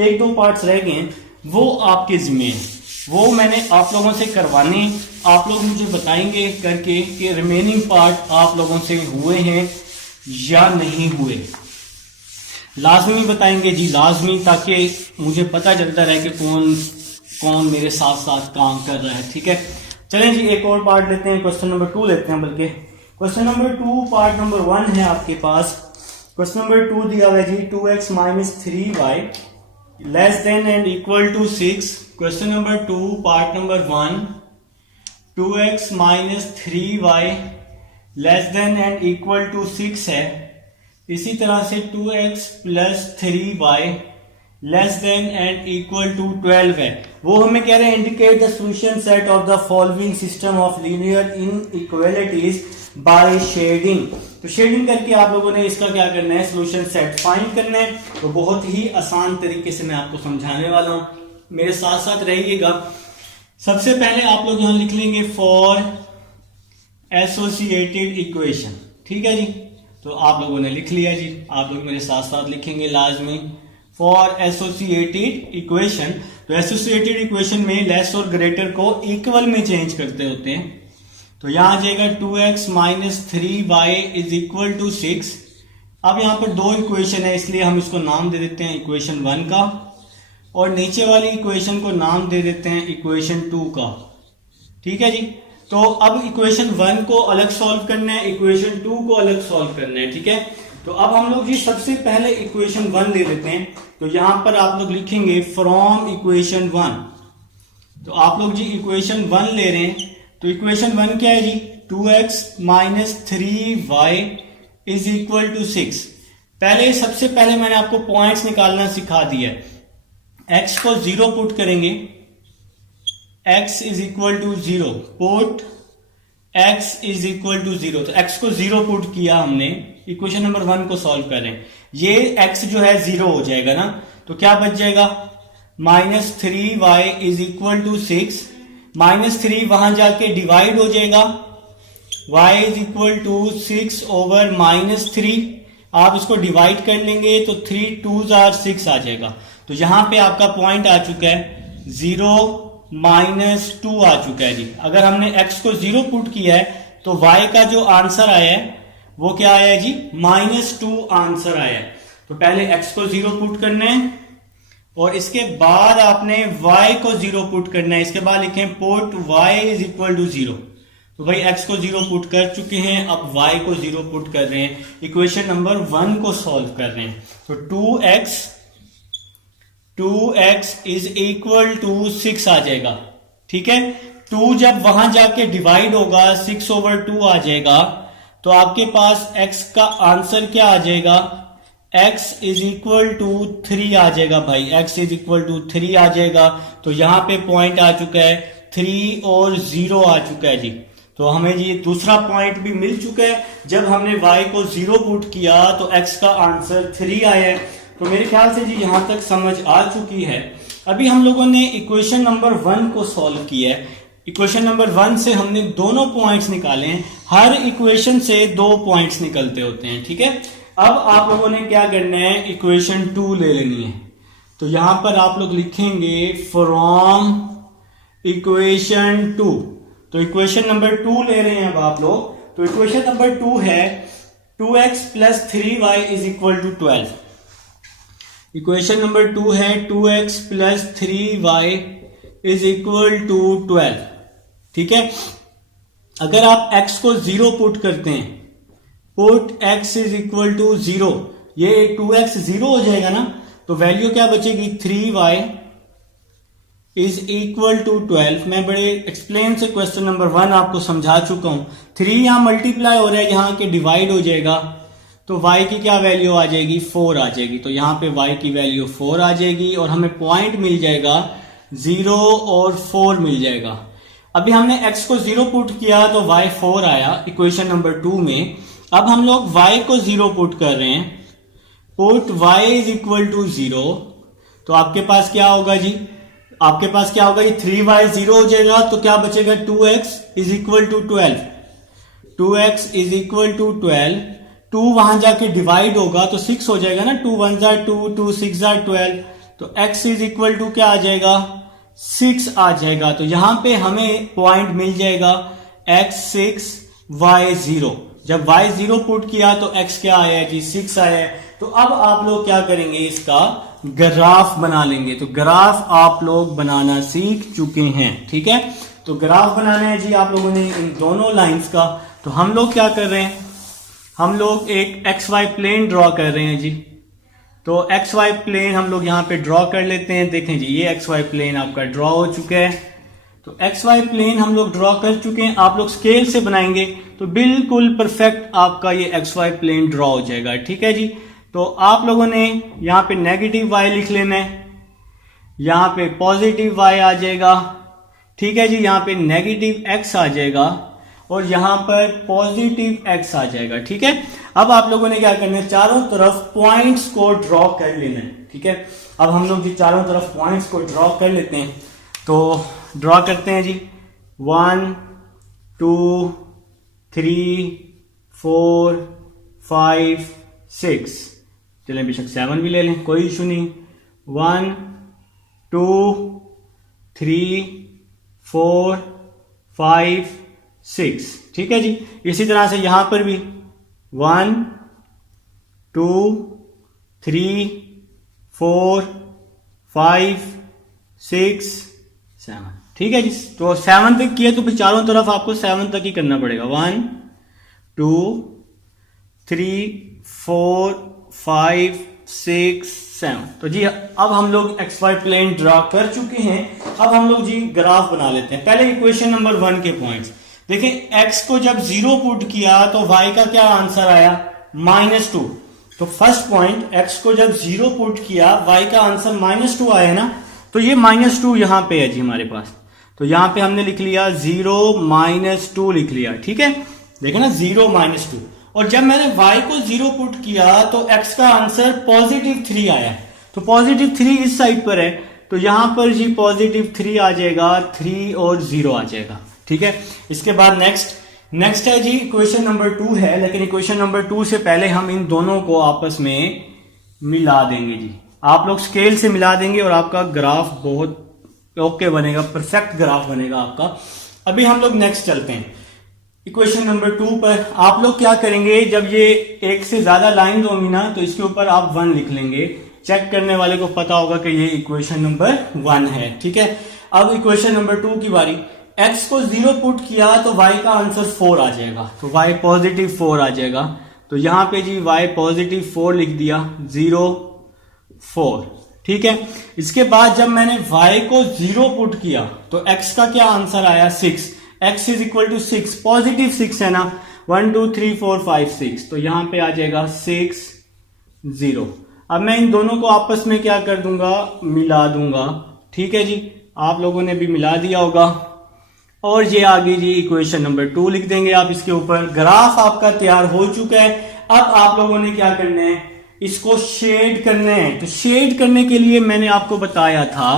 1-2 पार्ट्स रह गए हैं, वो आपके जिम्मे हैं, वो मैंने आप लोगों से करवाने। आप लोग मुझे बताएंगे करके कि रिमेनिंग पार्ट आप लोगों से हुए हैं या नहीं हुए। लाजमी बताएंगे जी, लाजमी, ताकि मुझे पता चलता रहे कि कौन कौन मेरे साथ साथ काम कर रहा है। ठीक है, चलें जी एक और पार्ट लेते हैं, क्वेश्चन नंबर 2 लेते हैं। बल्कि क्वेश्चन नंबर 2 पार्ट नंबर 1 है आपके पास। क्वेश्चन नंबर 2 दिया हुआ है जी 2x minus 3y less than and equal to 6। Question number 2 part number 1, 2x minus 3y less than and equal to 6 है। इसी तरह से 2x plus 3y less than and equal to 12 है। वो हमें कह रहे हैं indicate the solution set of the following system of linear inequalities by shading. तो शेडिंग करके आप लोगों ने इसका क्या करना है, सॉल्यूशन सेट फाइंड करना है। तो बहुत ही आसान तरीके से मैं आपको समझाने वाला हूं, मेरे साथ साथ रहिएगा। सबसे पहले आप लोग यहां लिख लेंगे फॉर एसोसिएटेड इक्वेशन। ठीक है जी, तो आप लोगों ने लिख लिया जी, आप लोग मेरे साथ साथ लिखेंगे लाजमी फॉर एसोसिएटेड इक्वेशन। तो एसोसिएटेड इक्वेशन में लेस और ग्रेटर को इक्वल में चेंज करते होते हैं। तो यहां आ जाएगा 2x minus 3y is equal to 6। अब यहां पर दो इक्वेशन है, इसलिए हम इसको नाम दे देते हैं इक्वेशन 1 का, और नीचे वाली इक्वेशन को नाम दे देते हैं इक्वेशन 2 का। ठीक है जी, तो अब इक्वेशन 1 को अलग सॉल्व करना है, इक्वेशन 2 को अलग सॉल्व करना है। ठीक है, तो अब हम लोग जी सबसे पहले इक्वेशन 1 ले लेते हैं। तो यहां पर आप लोग लिखेंगे फ्रॉम इक्वेशन 1। तो आप लोग जी इक्वेशन 1 ले रहे हैं, तो इक्वेशन 1 क्या है जी 2x minus 3y is equal to 6। पहले सबसे पहले मैंने आपको पॉइंट्स निकालना सिखा दिया है। x को 0 पुट करेंगे, x is equal to 0, put x is equal to 0। तो x को 0 पुट किया हमने, इक्वेशन नंबर 1 को सॉल्व कर रहे हैं। ये x जो है 0 हो जाएगा ना, तो क्या बच जाएगा minus 3y is equal to 6। Minus 3 वहां जाके डिवाइड हो जाएगा, y is equal to 6 over minus 3। आप इसको डिवाइड कर लेंगे तो 3 2s are 6 आ जाएगा। तो यहां पे आपका पॉइंट आ चुका है 0 माइनस 2 आ चुका है जी। अगर हमने x को 0 पुट किया है तो y का जो आंसर आया है वो क्या आया है जी -2 आंसर आया है। तो पहले x को 0 पुट करना है और इसके बाद आपने y को 0 पुट करना है। इसके बाद लिखें put y is equal to 0। तो भाई x को 0 पुट कर चुके हैं, अब y को 0 पुट कर रहे हैं, इक्वेशन नंबर 1 को सॉल्व कर रहे हैं। तो 2x इज इक्वल टू 6 आ जाएगा। ठीक है, 2 जब वहां जाके डिवाइड होगा 6 ओवर 2 आ जाएगा। तो आपके पास x का आंसर क्या आ जाएगा, x इज इक्वल टू 3 आ जाएगा भाई, x इज इक्वल टू 3 आ जाएगा। तो यहां पे पॉइंट आ चुका है 3 और 0 आ चुका है जी। तो हमें ये दूसरा पॉइंट भी मिल चुका है। जब हमने y को 0 पुट किया तो x का आंसर 3 आया है। तो मेरे ख्याल से जी यहां तक समझ आ चुकी है। अभी हम लोगों ने इक्वेशन नंबर 1 को सॉल्व किया है। इक्वेशन नंबर 1 से हमने दोनों पॉइंट्स निकाले हैं। हर इक्वेशन से 2 पॉइंट्स निकलते होते हैं। ठीक है, अब आप लोगों ने क्या करना है, इक्वेशन 2 ले लेनी है। तो यहां पर आप लोग लिखेंगे फ्रॉम इक्वेशन 2। तो इक्वेशन नंबर 2 ले रहे हैं अब आप लोग। तो इक्वेशन नंबर 2 है 2x plus 3y is equal to 12। Equation number 2 है 2x plus 3y is equal to 12। ठीक है, अगर आप x को 0 पुट करते हैं, put x is equal to 0, ये 2x 0 हो जाएगा ना, तो वैल्यू क्या बचेगी 3y इज इक्वल टू 12। मैं बड़े एक्सप्लेन से क्वेश्चन नंबर 1 आपको समझा चुका हूं। 3 यहां मल्टीप्लाई हो रहा है, यहां के डिवाइड हो जाएगा, तो y की क्या वैल्यू आ जाएगी 4 आ जाएगी। तो यहां पे y की वैल्यू 4 आ जाएगी और हमें पॉइंट मिल जाएगा 0 और 4 मिल जाएगा। अभी हमने x को 0 पुट किया तो y 4 आया इक्वेशन नंबर 2 में। अब हम लोग y को 0 पुट कर रहे हैं, put y is equal to 0। तो आपके पास क्या होगा जी, आपके पास क्या होगा, ये 3y 0 हो जाएगा, तो क्या बचेगा 2x is equal to 12। 2x is equal to 12, 2 वहां जाके डिवाइड होगा तो 6 हो जाएगा ना, 2 1 जार 2, 2 6 जार 12। तो x इज इक्वल टू क्या आ जाएगा 6 आ जाएगा। तो यहां पे हमें पॉइंट मिल जाएगा x 6 y 0। जब y 0 पुट किया तो x क्या आया है जी 6 आया है। तो अब आप लोग क्या करेंगे, इसका ग्राफ बना लेंगे। तो ग्राफ आप लोग बनाना सीख चुके हैं, ठीक है। तो ग्राफ बनाना है जी आप लोगों ने इन दोनों लाइंस का। तो हम लोग क्या कर रहे हैं, हम लोग एक एक्स वाई प्लेन ड्रॉ कर रहे हैं जी। तो एक्स वाई प्लेन हम लोग यहाँ पे ड्रॉ कर लेते हैं। देखें जी, ये एक्स वाई प्लेन आपका ड्रॉ हो चुका है। तो एक्स वाई प्लेन हम लोग ड्रॉ कर चुके हैं। आप लोग स्केल से बनाएंगे तो बिल्कुल परफेक्ट आपका ये एक्स वाई प्लेन ड्रॉ हो जाएगा, ठीक है जी। तो आप लोगों ने यहाँ पे नेगेटिव वाई लिख लेना है, यहाँ पे पॉजिटिव वाई आ जाएगा, ठीक है जी। यहाँ पे नेगेटिव एक्स आ जाएगा और यहाँ पर पॉजिटिव एक्स आ जाएगा, ठीक है। अब आप लोगों ने क्या करना है, चारों तरफ पॉइंट्स को ड्रॉ कर लेना है, ठीक है। अब हम लोग जी चारों तरफ पॉइंट्स को ड्रॉ कर लेते हैं। तो ड्रॉ करते हैं जी, 1 2 3 4 5 6, चलें बेशक 7 भी ले लें, कोई इशू नहीं। 1 2 3 4 5 6, ठीक है जी। इसी तरह से यहां पर भी 1 2 3 4 5 6 7, ठीक है जी। तो 7 तक किया तो फिर चारों तरफ आपको 7 तक ही करना पड़ेगा। 1 2 3 4 5 6 7। तो जी अब हम लोग एक्स वाई प्लेन ड्रॉ कर चुके हैं। अब हम लोग जी ग्राफ बना लेते हैं। पहले इक्वेशन नंबर 1 के पॉइंट्स देखें। x को जब 0 पुट किया तो y का क्या आंसर आया, -2। तो फर्स्ट पॉइंट, x को जब 0 पुट किया y का आंसर -2 आया ना। तो ये -2 यहां पे है जी हमारे पास। तो यहां पे हमने लिख लिया 0 -2 लिख लिया, ठीक है। देखो ना 0 -2। और जब मैंने y को 0 पुट किया तो x का आंसर +3 आया। तो +3 इस साइड पर है, तो यहां पर जी +3 आ जाएगा, 3 और 0 आ जाएगा, ठीक है। इसके बाद नेक्स्ट है जी इक्वेशन नंबर 2 है, लेकिन इक्वेशन नंबर 2 से पहले हम इन दोनों को आपस में मिला देंगे जी। आप लोग स्केल से मिला देंगे और आपका ग्राफ बहुत ओके बनेगा, परफेक्ट ग्राफ बनेगा आपका। अभी हम लोग नेक्स्ट चलते हैं इक्वेशन नंबर 2 पर। आप लोग क्या करेंगे, जब ये एक से ज्यादा लाइन होंगी ना तो इसके ऊपर आप 1 लिख लेंगे। चेक करने वाले को पता होगा कि ये इक्वेशन नंबर 1 है, ठीक है। अब इक्वेशन नंबर 2 की बारी। x को 0 पुट किया तो y का आंसर 4 आ जाएगा। तो y +4 आ जाएगा। तो यहां पे जी y +4 लिख दिया, 0 4, ठीक है। इसके बाद जब मैंने y को 0 पुट किया तो x का क्या आंसर आया, 6। x इज इक्वल टू 6, +6 है ना। 1 2 3 4 5 6, तो यहां पे आ जाएगा 6 0। अब मैं इन दोनों को आपस में क्या कर दूंगा, मिला दूंगा, ठीक है जी। आप लोगों ने भी मिला दिया होगा। और ये आगे जी इक्वेशन नंबर 2 लिख देंगे आप इसके ऊपर। ग्राफ आपका तैयार हो चुका है। अब आप लोगों ने क्या करना है, इसको शेड करना है। तो शेड करने के लिए मैंने आपको बताया था,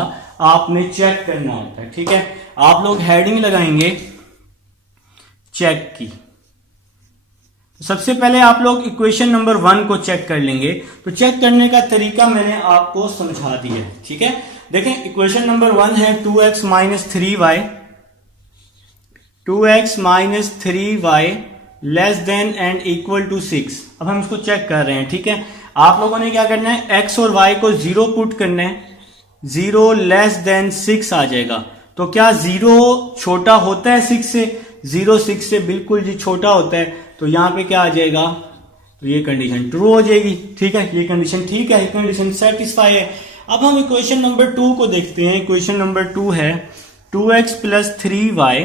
आपने चेक करना होता है, ठीक है। आप लोग हेडिंग लगाएंगे चेक की। सबसे पहले आप लोग इक्वेशन नंबर 1 को चेक कर लेंगे। तो चेक करने का तरीका मैंने आपको समझा दिया है, ठीक है। देखें इक्वेशन नंबर 1 है 2x - 3y, 2x - 3y less than and equal to 6। अब हम इसको चेक कर रहे हैं, ठीक है। आप लोगों ने क्या करना है, x और y को 0 पुट करना है, 0 लेस देन 6 आ जाएगा। तो क्या 0 छोटा होता है 6 से, 0 6 से बिल्कुल जी छोटा होता है। तो यहां पे क्या आ जाएगा, तो ये कंडीशन ट्रू हो जाएगी, ठीक है। ये कंडीशन ठीक है, ये कंडीशन सेटिस्फाई है। अब हम इक्वेशन नंबर 2 को देखते हैं। इक्वेशन नंबर 2 है 2x + 3y,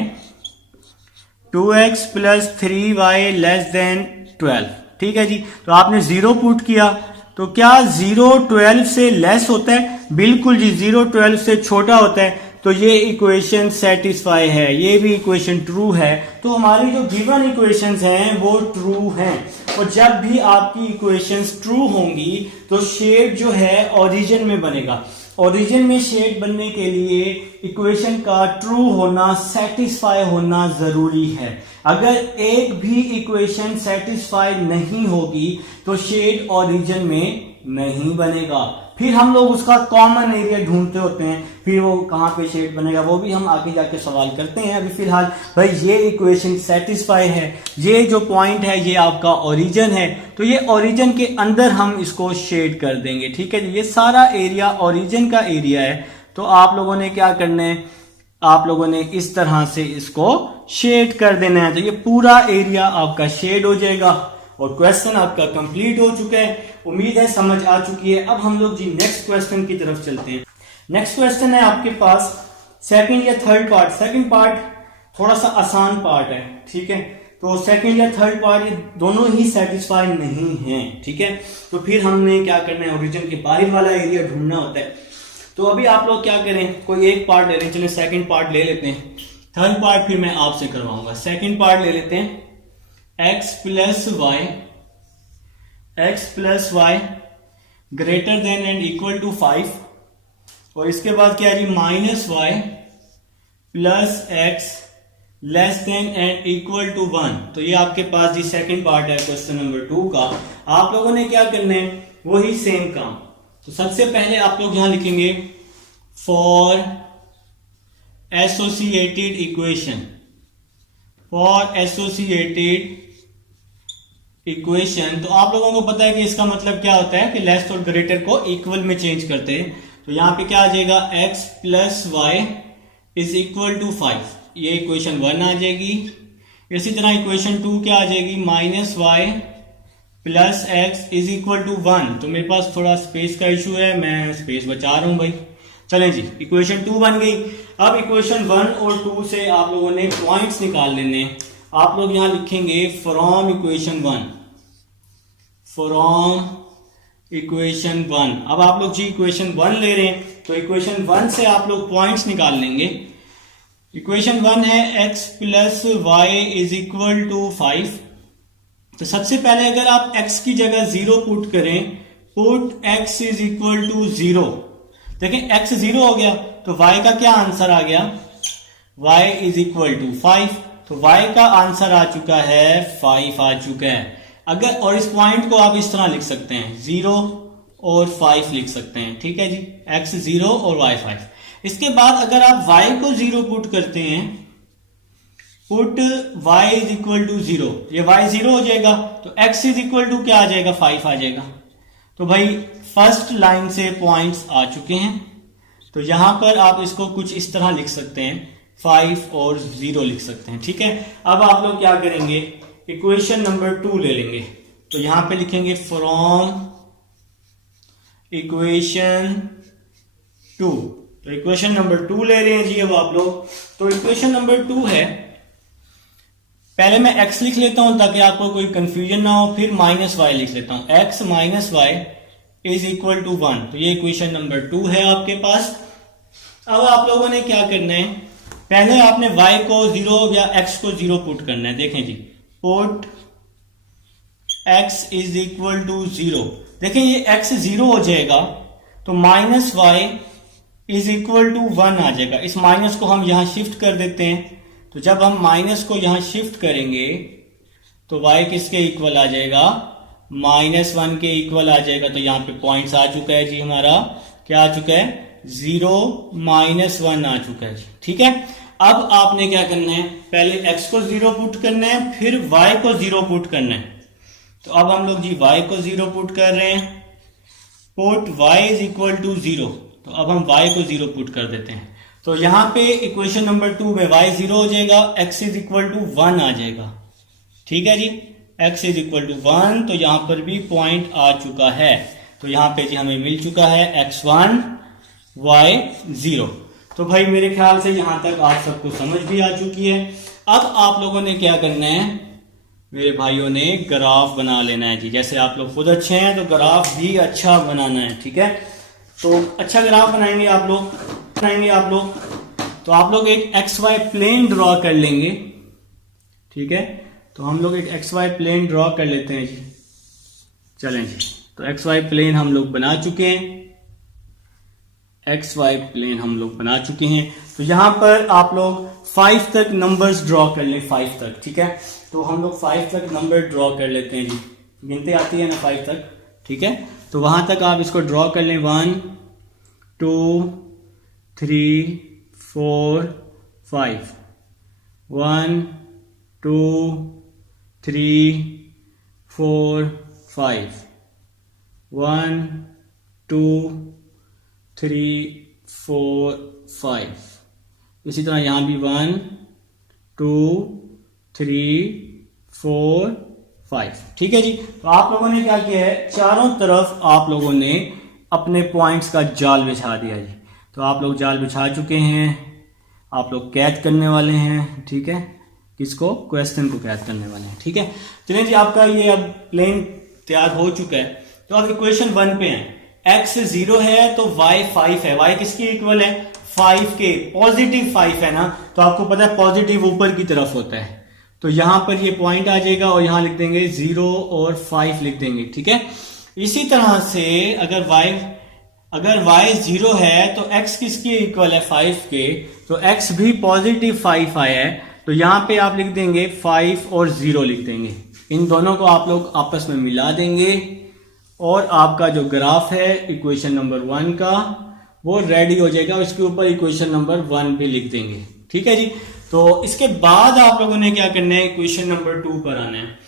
2x + 3y less then 12, ठीक है जी। तो आपने 0 पुट किया तो क्या 0 12 से लेस होता है, बिल्कुल जी 0 12 से छोटा होता है। तो ये इक्वेशन सेटिस्फाई है, ये भी इक्वेशन ट्रू है। तो हमारी जो गिवन इक्वेशंस हैं वो ट्रू हैं। और जब भी आपकी इक्वेशंस ट्रू होंगी तो शेड जो है ओरिजिन में बनेगा। ओरिजिन में शेड बनने के लिए इक्वेशन का ट्रू होना, सेटिस्फाई होना जरूरी है। अगर एक भी इक्वेशन सेटिस्फाई नहीं होगी तो शेड ओरिजिन में नहीं बनेगा। फिर हम लोग उसका कॉमन एरिया ढूंढते होते हैं, फिर वो कहाँ पे शेड बनेगा वो भी हम आगे जाके सवाल करते हैं। अभी फिलहाल भाई ये इक्वेशन सेटिस्फाई है, ये जो पॉइंट है ये आपका ओरिजिन है, तो ये ओरिजिन के अंदर हम इसको शेड कर देंगे। ठीक है जी, ये सारा एरिया ओरिजिन का एरिया है। तो आप लोगों ने क्या करना है, आप लोगों ने इस तरह से इसको शेड कर देना है, तो ये पूरा एरिया आपका शेड हो जाएगा और क्वेश्चन आपका कंप्लीट हो चुका है। उम्मीद है समझ आ चुकी है। अब हम लोग जी नेक्स्ट क्वेश्चन की तरफ चलते हैं। नेक्स्ट क्वेश्चन है आपके पास सेकंड या थर्ड पार्ट। सेकंड पार्ट थोड़ा सा आसान पार्ट है, ठीक है, तो सेकंड या थर्ड पार्ट ये दोनों ही सेटिस्फाई नहीं है। ठीक है, तो फिर हमने क्या करना है, ओरिजिन के बाहर वाला एरिया ढूंढना होता है। तो अभी आप लोग क्या करें, कोई एक पार्ट ले लें, चलिए सेकंड पार्ट ले लेते हैं, थर्ड पार्ट फिर मैं आपसे करवाऊंगा। सेकंड पार्ट ले लेते हैं, x plus y greater than and equal to 5, और इसके बाद क्या है जी minus y plus x less than and equal to 1। तो ये आपके पास जी सेकंड पार्ट है क्वेश्चन नंबर 2 का। आप लोगों ने क्या करना है, वही सेम काम। तो सबसे पहले आप लोग यहां लिखेंगे for associated equation, for associated equation. तो आप लोगों को पता है कि इसका मतलब क्या होता है कि लेस और ग्रेटर को इक्वल में चेंज करते हैं। तो यहां पे क्या आ जाएगा, x plus y is equal to 5, ये इक्वेशन 1 आ जाएगी। इसी तरह इक्वेशन 2 क्या आ जाएगी, minus y plus x is equal to 1। तो मेरे पास थोड़ा स्पेस का इशू है, मैं स्पेस बचा रहा हूं भाई। चलें जी, इक्वेशन 2 बन गई। अब इक्वेशन 1 और 2 से आप लोगों ने पॉइंट्स निकाल लेने। आप लोग यहां लिखेंगे फ्रॉम इक्वेशन 1, फ्रॉम इक्वेशन 1। अब आप लोग जी इक्वेशन 1 ले रहे हैं, तो इक्वेशन 1 से आप लोग पॉइंट्स निकाल लेंगे। इक्वेशन 1 है x plus y is equal to 5। तो सबसे पहले अगर आप x की जगह 0 पुट करें, put x is equal to 0, देखें x 0 हो गया, तो y का क्या आंसर आ गया, y इज इक्वल टू 5। तो y का आंसर आ चुका है 5 आ चुका है। अगर और इस पॉइंट को आप इस तरह लिख सकते हैं, 0 और 5 लिख सकते हैं। ठीक है जी, x 0 और y 5। इसके बाद अगर आप y को 0 पुट करते हैं, put y is equal to 0, ये y 0 हो जाएगा, तो x इज इक्वल टू क्या आ जाएगा, 5 आ जाएगा। तो भाई फर्स्ट लाइन से पॉइंट्स आ चुके हैं। तो यहां पर आप इसको कुछ इस तरह लिख सकते हैं, 5 और 0 लिख सकते हैं। ठीक है, अब आप लोग क्या करेंगे, इक्वेशन नंबर 2 ले लेंगे। तो यहां पे लिखेंगे फ्रॉम इक्वेशन 2। तो इक्वेशन नंबर 2 ले रहे हैं जी अब आप लोग। तो इक्वेशन नंबर 2 है, पहले मैं x लिख लेता हूं ताकि आपको कोई कंफ्यूजन ना हो, फिर माइनस वाई लिख लेता हूं, x minus y is equal to 1। तो ये इक्वेशन नंबर 2 है आपके पास। अब आप लोगों ने क्या करना है, पहले आपने y को 0 या x को 0 पुट करना है। देखें जी, put x is equal to 0। देखें ये x 0 हो जाएगा, तो minus y is equal to 1 आ जाएगा। इस माइनस को हम यहां शिफ्ट कर देते हैं। तो जब हम माइनस को यहां शिफ्ट करेंगे तो y किसके इक्वल आ जाएगा, -1 के इक्वल आ जाएगा। तो यहां पे पॉइंट्स आ चुका है जी, हमारा क्या आ चुका है, 0 -1 आ चुका है जी। ठीक है, अब आपने क्या करना है, पहले x को 0 पुट करना है, फिर y को 0 पुट करना है। तो अब हम लोग जी y को 0 पुट कर रहे हैं, put y is equal to 0। तो अब हम y को 0 पुट कर देते हैं। तो यहां पे इक्वेशन नंबर 2 में y 0 हो जाएगा, x इज इक्वल टू 1 आ जाएगा। ठीक है जी, x इज इक्वल टू 1। तो यहां पर भी पॉइंट आ चुका है। तो यहां पे जी हमें मिल चुका है x1 y 0। तो भाई मेरे ख्याल से यहां तक आप सबको समझ भी आ चुकी है। अब आप लोगों ने क्या करना है, मेरे भाइयों ने ग्राफ बना लेना है जी। जैसे आप लोग खुद अच्छे हैं तो ग्राफ भी अच्छा बनाना है। ठीक है, तो अच्छा ग्राफ बनाएंगे आप लोग, तो आप लोग एक XY प्लेन ड्रॉ कर लेंगे। ठीक है, तो हम लोग एक XY प्लेन ड्रॉ कर लेते हैं जी। चलें जी, तो XY प्लेन हम लोग बना चुके हैं, XY प्लेन हम लोग बना चुके हैं। तो यहां पर आप लोग 5 तक नंबर्स ड्रॉ कर लें, 5 तक। ठीक है, तो हम लोग 5 तक नंबर ड्रॉ कर लेते हैं जी। गिनते आती है ना 5 तक। ठीक है, तो वहां तक आप इसको ड्रॉ कर लें 1 2 3 4 5 1 2 3 4 5 1 2 3 4 5 इसी तरह यहां भी 1 2 3 4 5 ठीक है जी। तो आप लोगों ने क्या किया है, चारों तरफ आप लोगों ने अपने पॉइंट्स का जाल बिछा दिया जी। तो आप लोग जाल बिछा चुके हैं, आप लोग कैद करने वाले हैं, ठीक है, किसको, क्वेश्चन को कैद करने वाले हैं, ठीक है। चलिए जी, आपका ये अब प्लेन तैयार हो चुका है। तो आप इक्वेशन 1 पे हैं, x 0 है तो y 5 है, y किसके इक्वल है, 5 के, पॉजिटिव 5 है ना, तो आपको पता है पॉजिटिव ऊपर की तरफ होता है, तो यहां पर ये पॉइंट आ जाएगा और यहां लिख देंगे 0 और 5 लिख देंगे, ठीक है। इसी तरह से अगर y 0 है तो x किसके इक्वल है, 5 के, तो x भी पॉजिटिव 5 आया है, तो यहां पे आप लिख देंगे 5 और 0 लिख देंगे। इन दोनों को आप लोग आपस में मिला देंगे और आपका जो ग्राफ है इक्वेशन नंबर 1 का वो रेडी हो जाएगा, उसके ऊपर इक्वेशन नंबर 1 भी लिख देंगे, ठीक है जी। तो इसके बाद आप लोगों ने क्या करना है, इक्वेशन नंबर 2 पर आना है।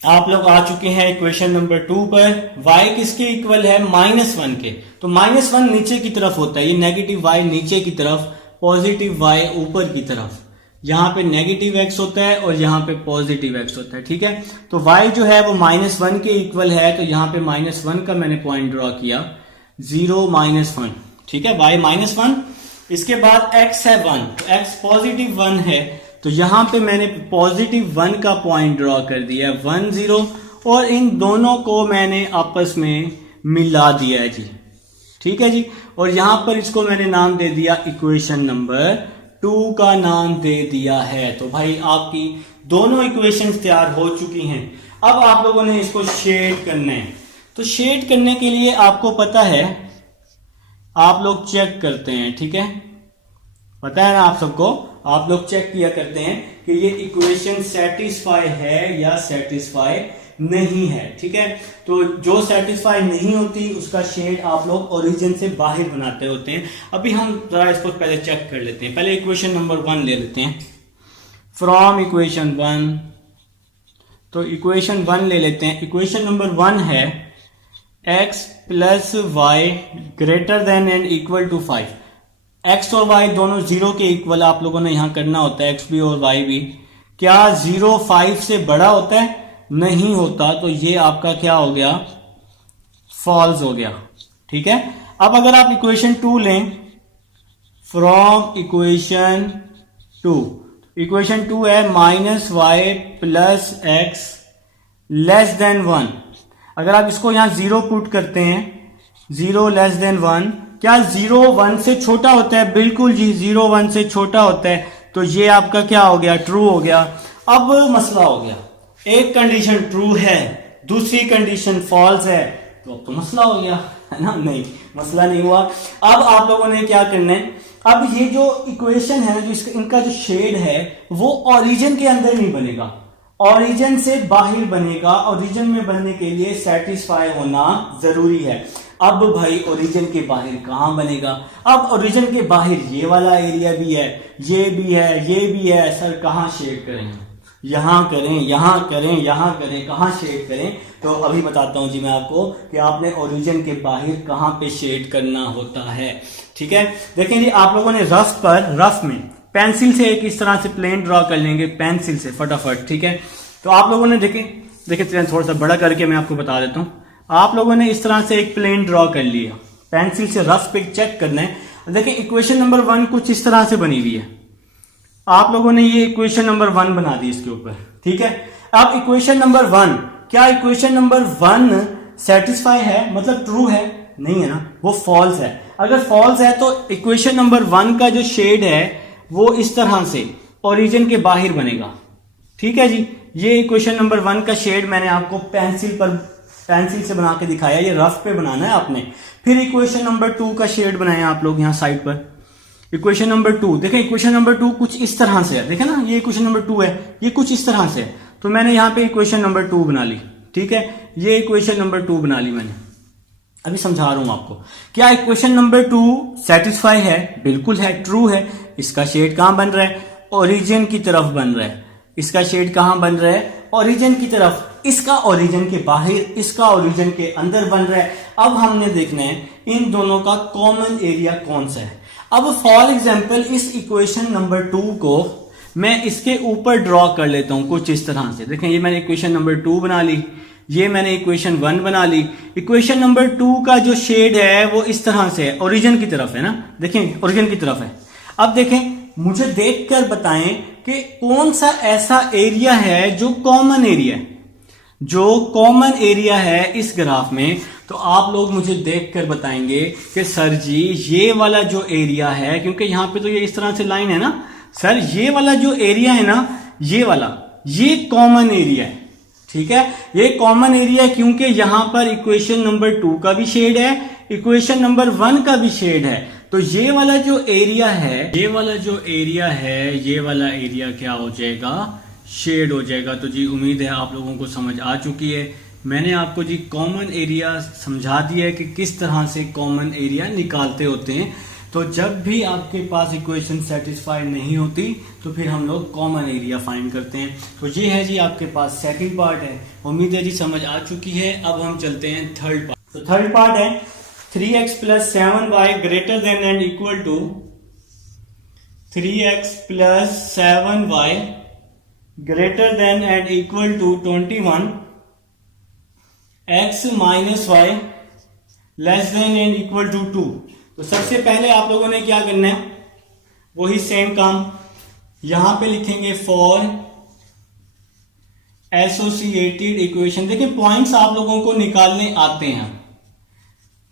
आप लोग आ चुके हैं इक्वेशन नंबर 2 पर, y किसके इक्वल है, -1 के, तो -1 नीचे की तरफ होता है, ये नेगेटिव y नीचे की तरफ, पॉजिटिव y ऊपर की तरफ, यहां पे नेगेटिव x होता है और यहां पे पॉजिटिव x होता है, ठीक है। तो y जो है वो -1 के इक्वल है, तो यहां पे -1 का मैंने पॉइंट ड्रॉ किया, 0 -1, ठीक है, y -1। इसके बाद x है 1, तो x पॉजिटिव 1 है, तो यहां पे मैंने पॉजिटिव 1 का पॉइंट ड्रॉ कर दिया 1 0, और इन दोनों को मैंने आपस में मिला दिया है जी, ठीक है जी। और यहां पर इसको मैंने नाम दे दिया, इक्वेशन नंबर 2 का नाम दे दिया है। तो भाई आपकी दोनों इक्वेशंस तैयार हो चुकी हैं। अब आप लोगों ने इसको शेड करना है, तो शेड करने के लिए आपको पता है, आप लोग चेक करते हैं, ठीक है, पता है ना आप सबको, आप लोग चेक किया करते हैं कि ये इक्वेशन सेटिस्फाई है या सेटिस्फाई नहीं है, ठीक है। तो जो सेटिस्फाई नहीं होती उसका शेड आप लोग ओरिजिन से बाहर बनाते होते हैं। अभी हम जरा इसको पहले चेक कर लेते हैं। पहले इक्वेशन नंबर 1 ले लेते हैं, फ्रॉम इक्वेशन 1, तो इक्वेशन 1 ले लेते हैं। इक्वेशन नंबर 1 है x plus y greater than and equal to 5। x और y दोनों 0 के इक्वल आप लोगों ने यहां करना होता है, x भी और y भी। क्या 0 5 से बड़ा होता है, नहीं होता, तो ये आपका क्या हो गया, फॉल्स हो गया, ठीक है। अब अगर आप इक्वेशन 2 लें, फ्रॉम इक्वेशन 2, इक्वेशन 2 है -y plus x less than 1। अगर आप इसको यहां 0 पुट करते हैं, 0 लेस देन 1, क्या 0 1 से छोटा होता है, बिल्कुल जी, 0 1 से छोटा होता है, तो ये आपका क्या हो गया, ट्रू हो गया। अब मसला हो गया, एक कंडीशन ट्रू है, दूसरी कंडीशन फॉल्स है, तो अब तो मसला हो गया, है ना, नहीं मसला नहीं हुआ। अब आप लोगों ने क्या करना है, अब ये जो इक्वेशन है, जो इनका जो शेड है वो ओरिजिन के अंदर नहीं बनेगा, ओरिजिन से बाहर बनेगा। ओरिजिन में बनने के लिए सेटिस्फाई होना जरूरी है। अब भाई ओरिजिन के बाहर कहां बनेगा, अब ओरिजिन के बाहर ये वाला एरिया भी है, ये भी है, ये भी है, सर कहां शेड करें, यहां करें, यहां करें, यहां करें, कहां शेड करें, तो अभी बताता हूं जी मैं आपको कि आपने ओरिजिन के बाहर कहां पे शेड करना होता है, ठीक है। देखें जी, आप लोगों ने रफ में पेंसिल से एक इस तरह से प्लेन ड्रॉ कर लेंगे, पेंसिल से फटाफट, ठीक है। तो आप लोगों ने देखें थोड़ा सा बड़ा करके मैं आपको बता देता हूं। आप लोगों ने इस तरह से एक प्लेन ड्रॉ कर लिया, पेंसिल से रफ पे चेक करना है। देखिए इक्वेशन नंबर 1 कुछ इस तरह से बनी हुई है, आप लोगों ने ये इक्वेशन नंबर 1 बना दी इसके ऊपर, ठीक है। अब इक्वेशन नंबर 1, क्या इक्वेशन नंबर 1 सेटिस्फाई है, मतलब ट्रू है, नहीं है ना, वो फॉल्स है। अगर फॉल्स है तो इक्वेशन नंबर 1 का जो शेड है वो इस तरह से ओरिजिन के बाहर बनेगा, ठीक है जी। ये इक्वेशन नंबर 1 का शेड मैंने आपको पेंसिल से बना के दिखाया, ये रफ पे बनाना है आपने। फिर इक्वेशन नंबर 2 का शेड बनाया आप लोग यहाँ साइड पर, इक्वेशन नंबर 2, देखें इक्वेशन नंबर 2 कुछ इस तरह से है, देखें ना, ये इक्वेशन नंबर 2 है, ये कुछ इस तरह से है, तो मैंने यहाँ पे इक्वेशन नंबर 2 बना ली, ठीक है। ये इक्वेशन नंबर 2 बना ली मैंने, अभी समझा रहा हूं आपको। क्या इक्वेशन नंबर 2 सेटिस्फाई है? बिल्कुल है, ट्रू है। इसका शेड कहां बन रहा है? ओरिजिन की तरफ बन रहा है। इसका शेड कहां बन रहा है? ओरिजिन की तरफ। इसका ओरिजिन के बाहर, इसका ओरिजिन के अंदर बन रहा है। अब हमने देखना है इन दोनों का कॉमन एरिया कौन सा है। अब फॉर एग्जाम्पल इस इक्वेशन नंबर 2 को मैं इसके ऊपर ड्रॉ कर लेता हूं कुछ इस तरह से। देखें, ये मैंने इक्वेशन नंबर 2 बना ली, ये मैंने इक्वेशन 1 बना ली। इक्वेशन नंबर 2 का जो शेड है वो इस तरह से है, ओरिजिन की तरफ है ना। देखें, ओरिजिन की तरफ है। अब देखें, मुझे देखकर बताएं कि कौन सा ऐसा एरिया है जो कॉमन एरिया है, जो कॉमन एरिया है इस ग्राफ में। तो आप लोग मुझे देखकर बताएंगे कि सर जी ये वाला जो एरिया है, क्योंकि यहां पे तो ये इस तरह से लाइन है ना सर, ये वाला जो एरिया है ना, ये वाला, ये कॉमन एरिया है। ठीक है, ये कॉमन एरिया है क्योंकि यहां पर इक्वेशन नंबर 2 का भी शेड है, इक्वेशन नंबर 1 का भी शेड है। तो ये वाला जो एरिया है, ये वाला जो एरिया है, ये वाला एरिया क्या हो जाएगा? शेड हो जाएगा। तो जी उम्मीद है आप लोगों को समझ आ चुकी है। मैंने आपको जी कॉमन एरिया समझा दिया है कि किस तरह से कॉमन एरिया निकालते होते हैं। तो जब भी आपके पास इक्वेशन सेटिस्फाई नहीं होती तो फिर हम लोग कॉमन एरिया फाइंड करते हैं। तो ये है जी आपके पास सेकंड पार्ट है। उम्मीद है जी समझ आ चुकी है। अब हम चलते हैं थर्ड पार्ट। तो थर्ड पार्ट है 3x + 7y greater than and equal to 3x + 7y greater than and equal to 21 x - y less than and equal to 2। तो सबसे पहले आप लोगों ने क्या करना है, वही सेम काम यहां पे लिखेंगे फॉर एसोसिएटेड इक्वेशन। देखिए पॉइंट्स आप लोगों को निकालने आते हैं,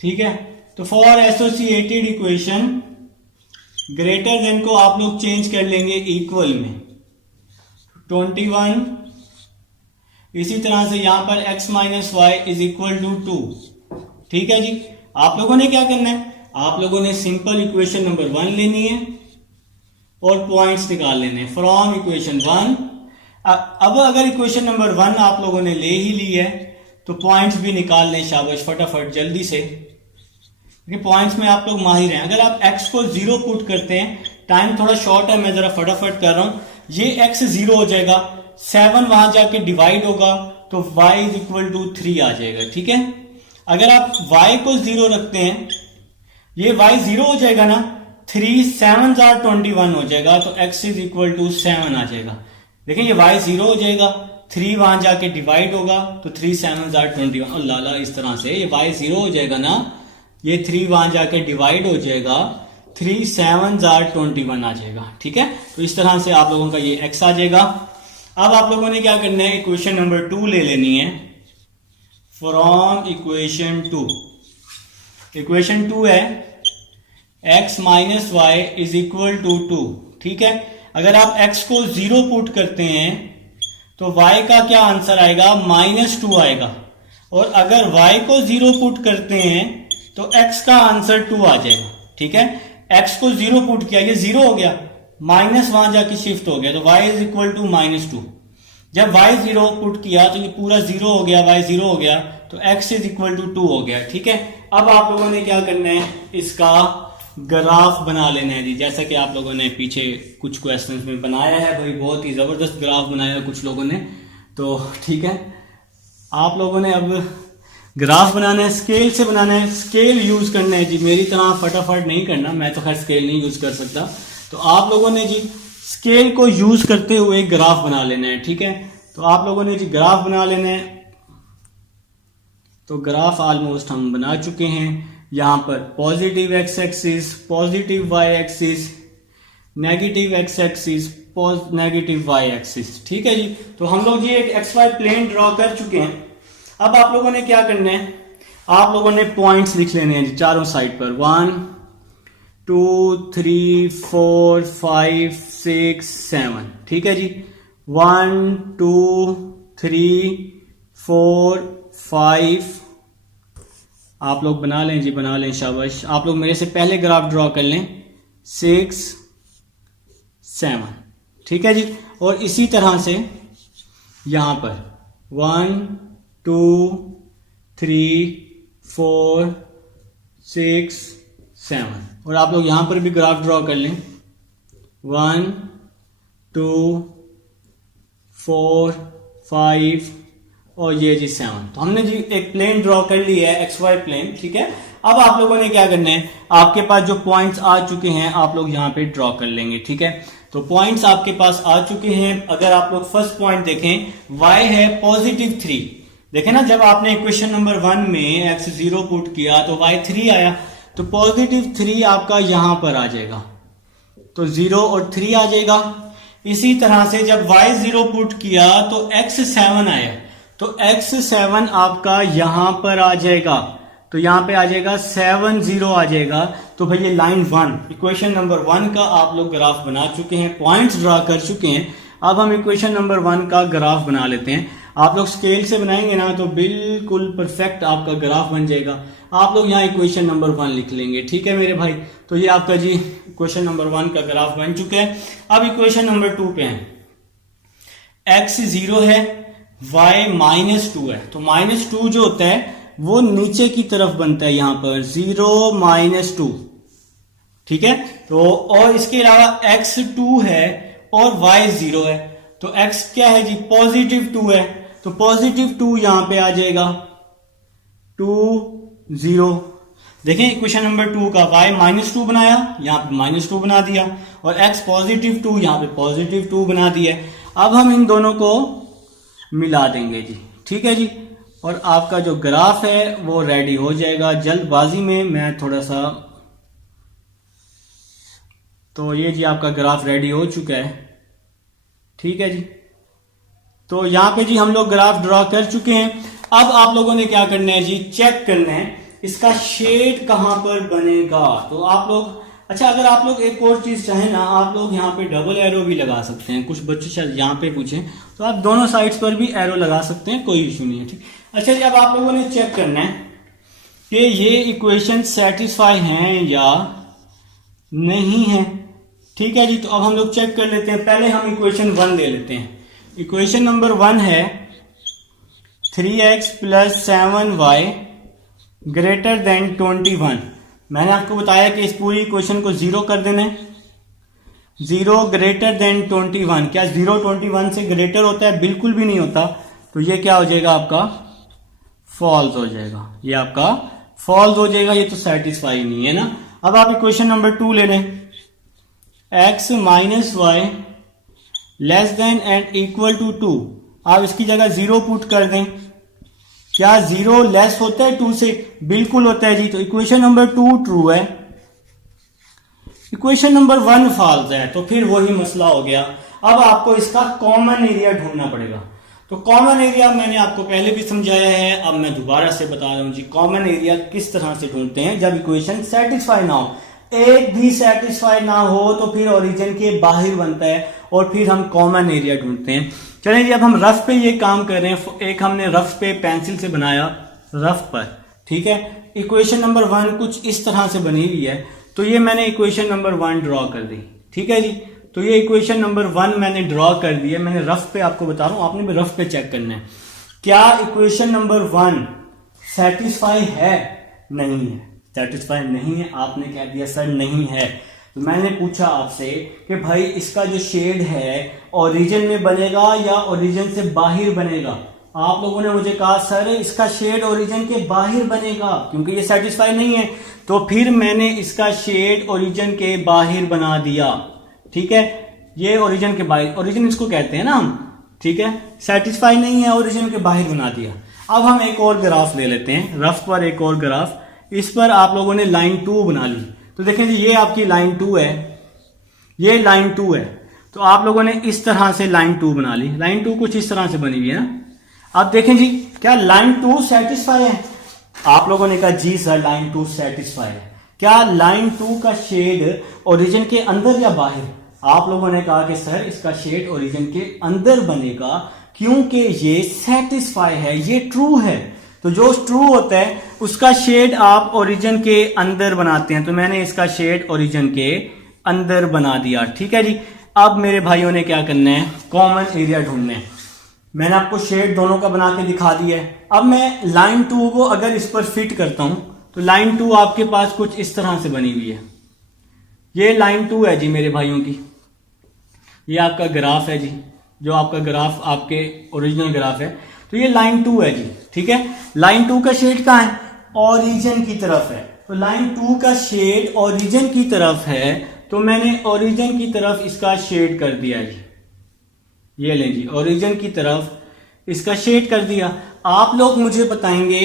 ठीक है। तो for associated equation greater than को आप लोग चेंज कर लेंगे इक्वल में 21। इसी तरह से यहां पर x - y = 2। ठीक है जी। आप लोगों ने क्या करना है, आप लोगों ने सिंपल इक्वेशन नंबर 1 लेनी है और पॉइंट्स निकाल लेने हैं फ्रॉम इक्वेशन 1। अब अगर इक्वेशन नंबर 1 आप लोगों ने ले ही ली है तो पॉइंट्स भी निकाल लें, शाबाश, फटाफट जल्दी से, क्योंकि पॉइंट्स में आप लोग माहिर हैं। अगर आप x को 0 पुट करते हैं, टाइम थोड़ा शॉर्ट है, मैं जरा फटाफट कर रहा हूं, ये x 0 हो जाएगा, 7 वहां जाके डिवाइड होगा तो y = 3 आ जाएगा। ठीक है। अगर आप y को 0 रखते हैं, ये y 0 हो जाएगा ना, 3 7 = 21 हो जाएगा, तो x = 7 आ जाएगा। देखिए ये y 0 हो जाएगा, 3 वहां जाके डिवाइड होगा तो 3 7 = 21। और लाला इस तरह से ये y 0 हो जाएगा ना, ये 3 वहां जाके डिवाइड हो जाएगा, 3 7 = 21 आ जाएगा। ठीक है। तो इस तरह से आप लोगों का ये x आ जाएगा। अब आप लोगों ने क्या करना है, इक्वेशन नंबर 2 ले लेनी है फ्रॉम इक्वेशन 2। इक्वेशन 2 है x - y = 2। ठीक है। अगर आप x को 0 पुट करते हैं तो y का क्या आंसर आएगा, -2 आएगा। और अगर y को 0 पुट करते हैं तो x का आंसर 2 आ जाएगा। ठीक है। x को 0 पुट किया, ये 0 हो गया, माइनस वहां जाके शिफ्ट हो गया, तो y = -2। जब y 0 पुट किया तो ये पूरा 0 हो गया, y 0 हो गया, तो x = 2 हो गया। ठीक है। अब आप लोगों ने क्या करना है, इसका ग्राफ बना लेना है जी, जैसा कि आप लोगों ने पीछे कुछ क्वेश्चंस में बनाया है। भाई बहुत ही जबरदस्त ग्राफ बनाया है कुछ लोगों ने, तो ठीक है। आप लोगों ने अब ग्राफ बनाना है, स्केल से बनाना है, स्केल यूज करना है जी, मेरी तरह फटाफट नहीं करना, मैं तो खैर स्केल नहीं यूज कर सकता। तो आप लोगों ने जी स्केल को यूज करते हुए ग्राफ बना लेना है। ठीक है। तो आप लोगों ने जी ग्राफ बना लेना है। तो ग्राफ ऑलमोस्ट हम बना चुके हैं। यहां पर positive x axis, positive y axis, negative x axis, negative y axis. ठीक है जी। तो हम लोग ये एक xy प्लेन ड्रॉ कर चुके हैं। अब आप लोगों ने क्या करना है, आप लोगों ने पॉइंट्स लिख लेने हैं जी चारों साइड पर, 1 2 3 4 5 6 7। ठीक है जी। 1 2 3 4 5 आप लोग बना लें जी, बना लें, शाबाश। आप लोग मेरे से पहले ग्राफ ड्रॉ कर लें, 6 7। ठीक है जी। और इसी तरह से यहां पर 1 2 3 4 6 7 और आप लोग यहां पर भी ग्राफ ड्रॉ कर लें 1 2 4 5 और ये जी 7। तो हमने जी एक प्लेन ड्रॉ कर लिया है XY प्लेन, ठीक है। अब आप लोगों ने क्या करना है, आपके पास जो पॉइंट्स आ चुके हैं आप लोग यहाँ पे ड्रॉ कर लेंगे, ठीक है। तो पॉइंट्स आपके पास आ चुके हैं। अगर आप लोग फर्स्ट पॉइंट देखें y है +3, देखें ना, जब आपने इक्वेशन नंबर 1 में x0 पुट किया तो y 3 आया, तो +3 आपका यहां पर आ जाएगा, तो 0 और 3 आ जाएगा। इसी तरह से जब y0 पुट किया तो x7 आया, तो x7 आपका यहां पर आ जाएगा, तो यहां पे आ जाएगा 7 0 आ जाएगा। तो भाई ये लाइन 1 इक्वेशन नंबर 1 का आप लोग ग्राफ बना चुके हैं, पॉइंट्स ड्रा कर चुके हैं। अब हम इक्वेशन नंबर 1 का ग्राफ बना लेते हैं। आप लोग स्केल से बनाएंगे ना तो बिल्कुल परफेक्ट आपका ग्राफ बन जाएगा। आप लोग यहाँ इक्वेशन नंबर 1 लिख लेंगे, ठीक है मेरे भाई। तो ये आपका जी इक्वेशन नंबर 1 का ग्राफ बन चुका है। अब इक्वेशन नंबर 2 पे हैं, x 0 है, y -2 है, तो -2 जो होता है वो नीचे की तरफ बनता है, यहां पर 0 -2, ठीक है। तो और इसके अलावा x 2 है और y 0 है, तो x क्या है जी +2 है, तो +2 यहां पे आ जाएगा 2 0। देखें इक्वेशन नंबर 2 का y -2 बनाया, यहां पे -2 बना दिया, और x +2 यहां पे +2 बना दिया। अब हम इन दोनों को मिला देंगे जी, ठीक है जी, और आपका जो ग्राफ है वो रेडी हो जाएगा। जल्दबाजी में मैं थोड़ा सा, तो ये जी आपका ग्राफ रेडी हो चुका है, ठीक है जी। तो यहां पे जी हम लोग ग्राफ ड्रॉ कर चुके हैं। अब आप लोगों ने क्या करना है जी, चेक करना है इसका शेड कहां पर बनेगा। तो आप लोग, अच्छा अगर आप लोग एक और चीज चाहें ना, आप लोग यहाँ पे डबल एरो भी लगा सकते हैं। कुछ बच्चे शायद यहाँ पे पूछें तो आप दोनों साइड्स पर भी एरो लगा सकते हैं, कोई इशू नहीं है, ठीक। अच्छा जी अब आप लोगों ने चेक करना है कि ये इक्वेशन सेटिस्फाई हैं या नहीं है, ठीक है जी। तो अब हम लोग चेक कर लेते हैं। पहले हम इक्वेशन 1 ले लेते हैं। इक्वेशन नंबर 1 है 3x + 7y > 21। मैंने आपको बताया कि इस पूरी इक्वेशन को 0 कर देना है, 0 > 21। क्या 0 21 से ग्रेटर होता है? बिल्कुल भी नहीं होता। तो ये क्या हो जाएगा आपका फॉल्स हो जाएगा, ये आपका फॉल्स हो जाएगा, ये तो सेटिस्फाई नहीं है ना। अब आप इक्वेशन नंबर 2 ले लें, x - y < 2। आप इसकी जगह 0 पुट कर दें। क्या 0 लेस होता है 2 से? बिल्कुल होता है जी। तो इक्वेशन नंबर 2 ट्रू है, इक्वेशन नंबर 1 फॉल्स है, तो फिर वही मसला हो गया। अब आपको इसका कॉमन एरिया ढूंढना पड़ेगा। तो कॉमन एरिया मैंने आपको पहले भी समझाया है, अब मैं दोबारा से बता रहा हूं जी। कॉमन एरिया किस तरह से ढूंढते हैं जब इक्वेशन सेटिस्फाई ना हो, एक भी सेटिस्फाई ना हो तो फिर ओरिजिन के बाहर बनता है और फिर हम कॉमन एरिया ढूंढते हैं। चलें जी अब हम रफ पे ये काम कर रहे हैं। एक हमने रफ पे पेंसिल से बनाया, रफ पर, ठीक है। इक्वेशन नंबर 1 कुछ इस तरह से बनी हुई है, तो ये मैंने इक्वेशन नंबर 1 ड्रॉ कर दी, ठीक है जी। तो ये इक्वेशन नंबर 1 मैंने ड्रॉ कर दी है। मैंने रफ पे आपको बता रहा हूं, आपने भी रफ पे चेक करना है क्या इक्वेशन नंबर 1 सेटिस्फाई है, नहीं है। सेटिस्फाई नहीं है, आपने कह दिया सर नहीं है। तो मैंने पूछा आपसे कि भाई इसका जो शेड है ओरिजिन में बनेगा या ओरिजिन से बाहर बनेगा। आप लोगों ने मुझे कहा सर इसका शेड ओरिजिन के बाहर बनेगा, क्योंकि ये सेटिस्फाई नहीं है। तो फिर मैंने इसका शेड ओरिजिन के बाहर बना दिया, ठीक है। ये ओरिजिन के बाहर, ओरिजिन इसको कहते हैं ना हम, ठीक है। सेटिस्फाई नहीं है, ओरिजिन के बाहर बना दिया। अब हम एक और ग्राफ ले लेते हैं, रफ पर एक और ग्राफ। इस पर आप लोगों ने लाइन 2 बना ली। तो देखें जी ये आपकी लाइन 2 है, ये लाइन 2 है। तो आप लोगों ने इस तरह से लाइन 2 बना ली। लाइन 2 कुछ इस तरह से बनी हुई है ना। अब देखें जी क्या लाइन 2 सेटिस्फाई है? आप लोगों ने कहा जी सर लाइन 2 सेटिस्फाई है। क्या लाइन 2 का शेड ओरिजिन के अंदर या बाहर? आप लोगों ने कहा कि सर इसका शेड ओरिजिन के अंदर बनेगा, क्योंकि ये सेटिस्फाई है, ये ट्रू है। तो जो ट्रू होता है उसका शेड आप ओरिजिन के अंदर बनाते हैं। तो मैंने इसका शेड ओरिजिन के अंदर बना दिया, ठीक है जी। अब मेरे भाइयों ने क्या करना है, कॉमन एरिया ढूंढना है। मैंने आपको शेड दोनों का बना के दिखा दिया है। अब मैं लाइन 2 को अगर इस पर फिट करता हूं तो लाइन 2 आपके पास कुछ इस तरह से बनी हुई है। ये लाइन 2 है जी मेरे भाइयों की, ये आपका ग्राफ है जी, जो आपका ग्राफ आपके ओरिजिनल ग्राफ है। तो ये लाइन 2 है जी, ठीक है। लाइन 2 का शेड कहाँ है? ओरिजिन की तरफ है। तो लाइन 2 का शेड ओरिजिन की तरफ है, तो मैंने ओरिजिन की तरफ इसका शेड कर दिया जी। ये लें जी, ओरिजिन की तरफ इसका शेड कर दिया। आप लोग मुझे बताएंगे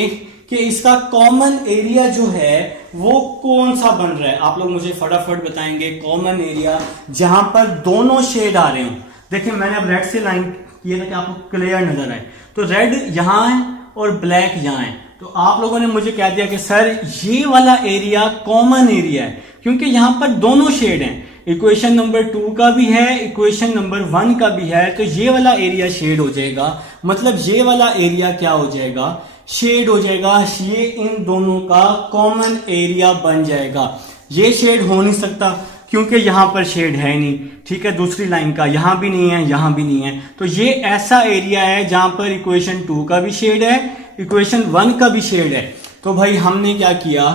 कि इसका कॉमन एरिया जो है वो कौन सा बन रहा है। आप लोग मुझे फटाफट बताएंगे कॉमन एरिया जहां पर दोनों शेड आ रहे हो। देखिए मैंने अब रेड से लाइन किया था कि आपको क्लियर नजर आए। तो रेड यहां है और ब्लैक यहां है। तो आप लोगों ने मुझे कह दिया कि सर ये वाला एरिया कॉमन एरिया है, क्योंकि यहां पर दोनों शेड हैं। इक्वेशन नंबर 2 का भी है, इक्वेशन नंबर 1 का भी है। तो ये वाला एरिया शेड हो जाएगा, मतलब ये वाला एरिया क्या हो जाएगा? शेड हो जाएगा। ये इन दोनों का कॉमन एरिया बन जाएगा। ये शेड हो नहीं सकता क्योंकि यहां पर शेड है नहीं, ठीक है। दूसरी लाइन का यहां भी नहीं है, यहां भी नहीं है। तो ये ऐसा एरिया है जहां पर इक्वेशन 2 का भी शेड है, इक्वेशन 1 का भी शेड है। तो भाई हमने क्या किया?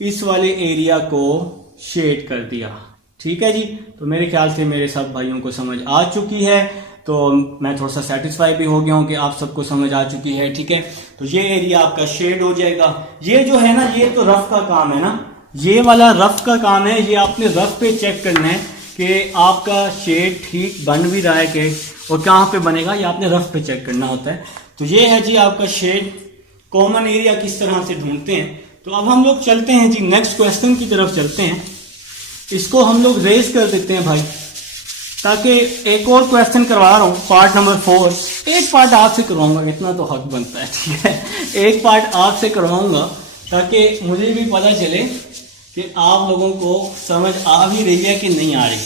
इस वाले एरिया को शेड कर दिया, ठीक है जी। तो मेरे ख्याल से मेरे सब भाइयों को समझ आ चुकी है। तो मैं थोड़ा सा सेटिस्फाई भी हो गया हूं कि आप सबको समझ आ चुकी है, ठीक है। तो ये एरिया आपका शेड हो जाएगा। ये जो है ना, ये तो रफ का काम है ना, ये वाला रफ का काम है। ये आपने रफ पे चेक करना है कि आपका शेड ठीक बन भी रहा है कि, और कहाँ पे बनेगा, ये आपने रफ पे चेक करना होता है। तो ये है जी आपका शेड। कॉमन एरिया किस तरह से ढूंढते हैं। तो अब हम लोग चलते हैं जी नेक्स्ट क्वेश्चन की तरफ चलते हैं। इसको हम लोग रेज कर देते हैं भाई, ताकि एक और क्वेश्चन करवा रहा हूं, पार्ट नंबर 4। एक पार्ट आपसे करवाऊंगा, इतना तो हक बनता है, ठीक है। एक पार्ट आपसे करवाऊंगा ताकि मुझे भी पता चले कि आप लोगों को समझ आ भी रही है कि नहीं आ रही।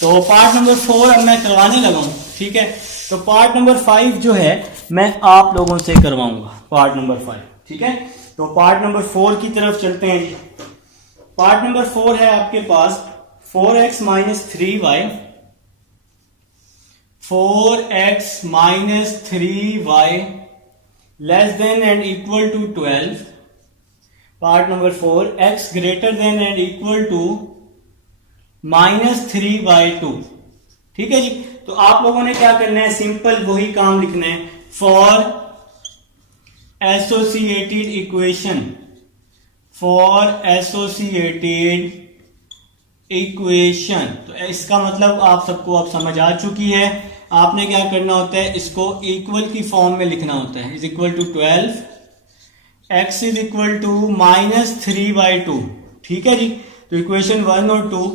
तो पार्ट नंबर 4 अब मैं करवाने लगा हूं, ठीक है। तो पार्ट नंबर 5 जो है मैं आप लोगों से करवाऊंगा, पार्ट नंबर 5, ठीक है। तो पार्ट नंबर 4 की तरफ चलते हैं जी। पार्ट नंबर 4 है आपके पास 4x minus 3y, 4x minus 3y less than and equal to 12। Part number 4 x greater than and equal to minus 3/2, ठीक है जी। तो आप लोगों ने क्या करना है? सिंपल वही काम लिखना है, for associated equation, for associated equation. तो इसका मतलब आप सबको अब समझ आ चुकी है। आपने क्या करना होता है? इसको इक्वल की फॉर्म में लिखना होता है। Is equal to 12, x is equal to minus 3/2, ठीक है जी। तो इक्वेशन 1 और 2।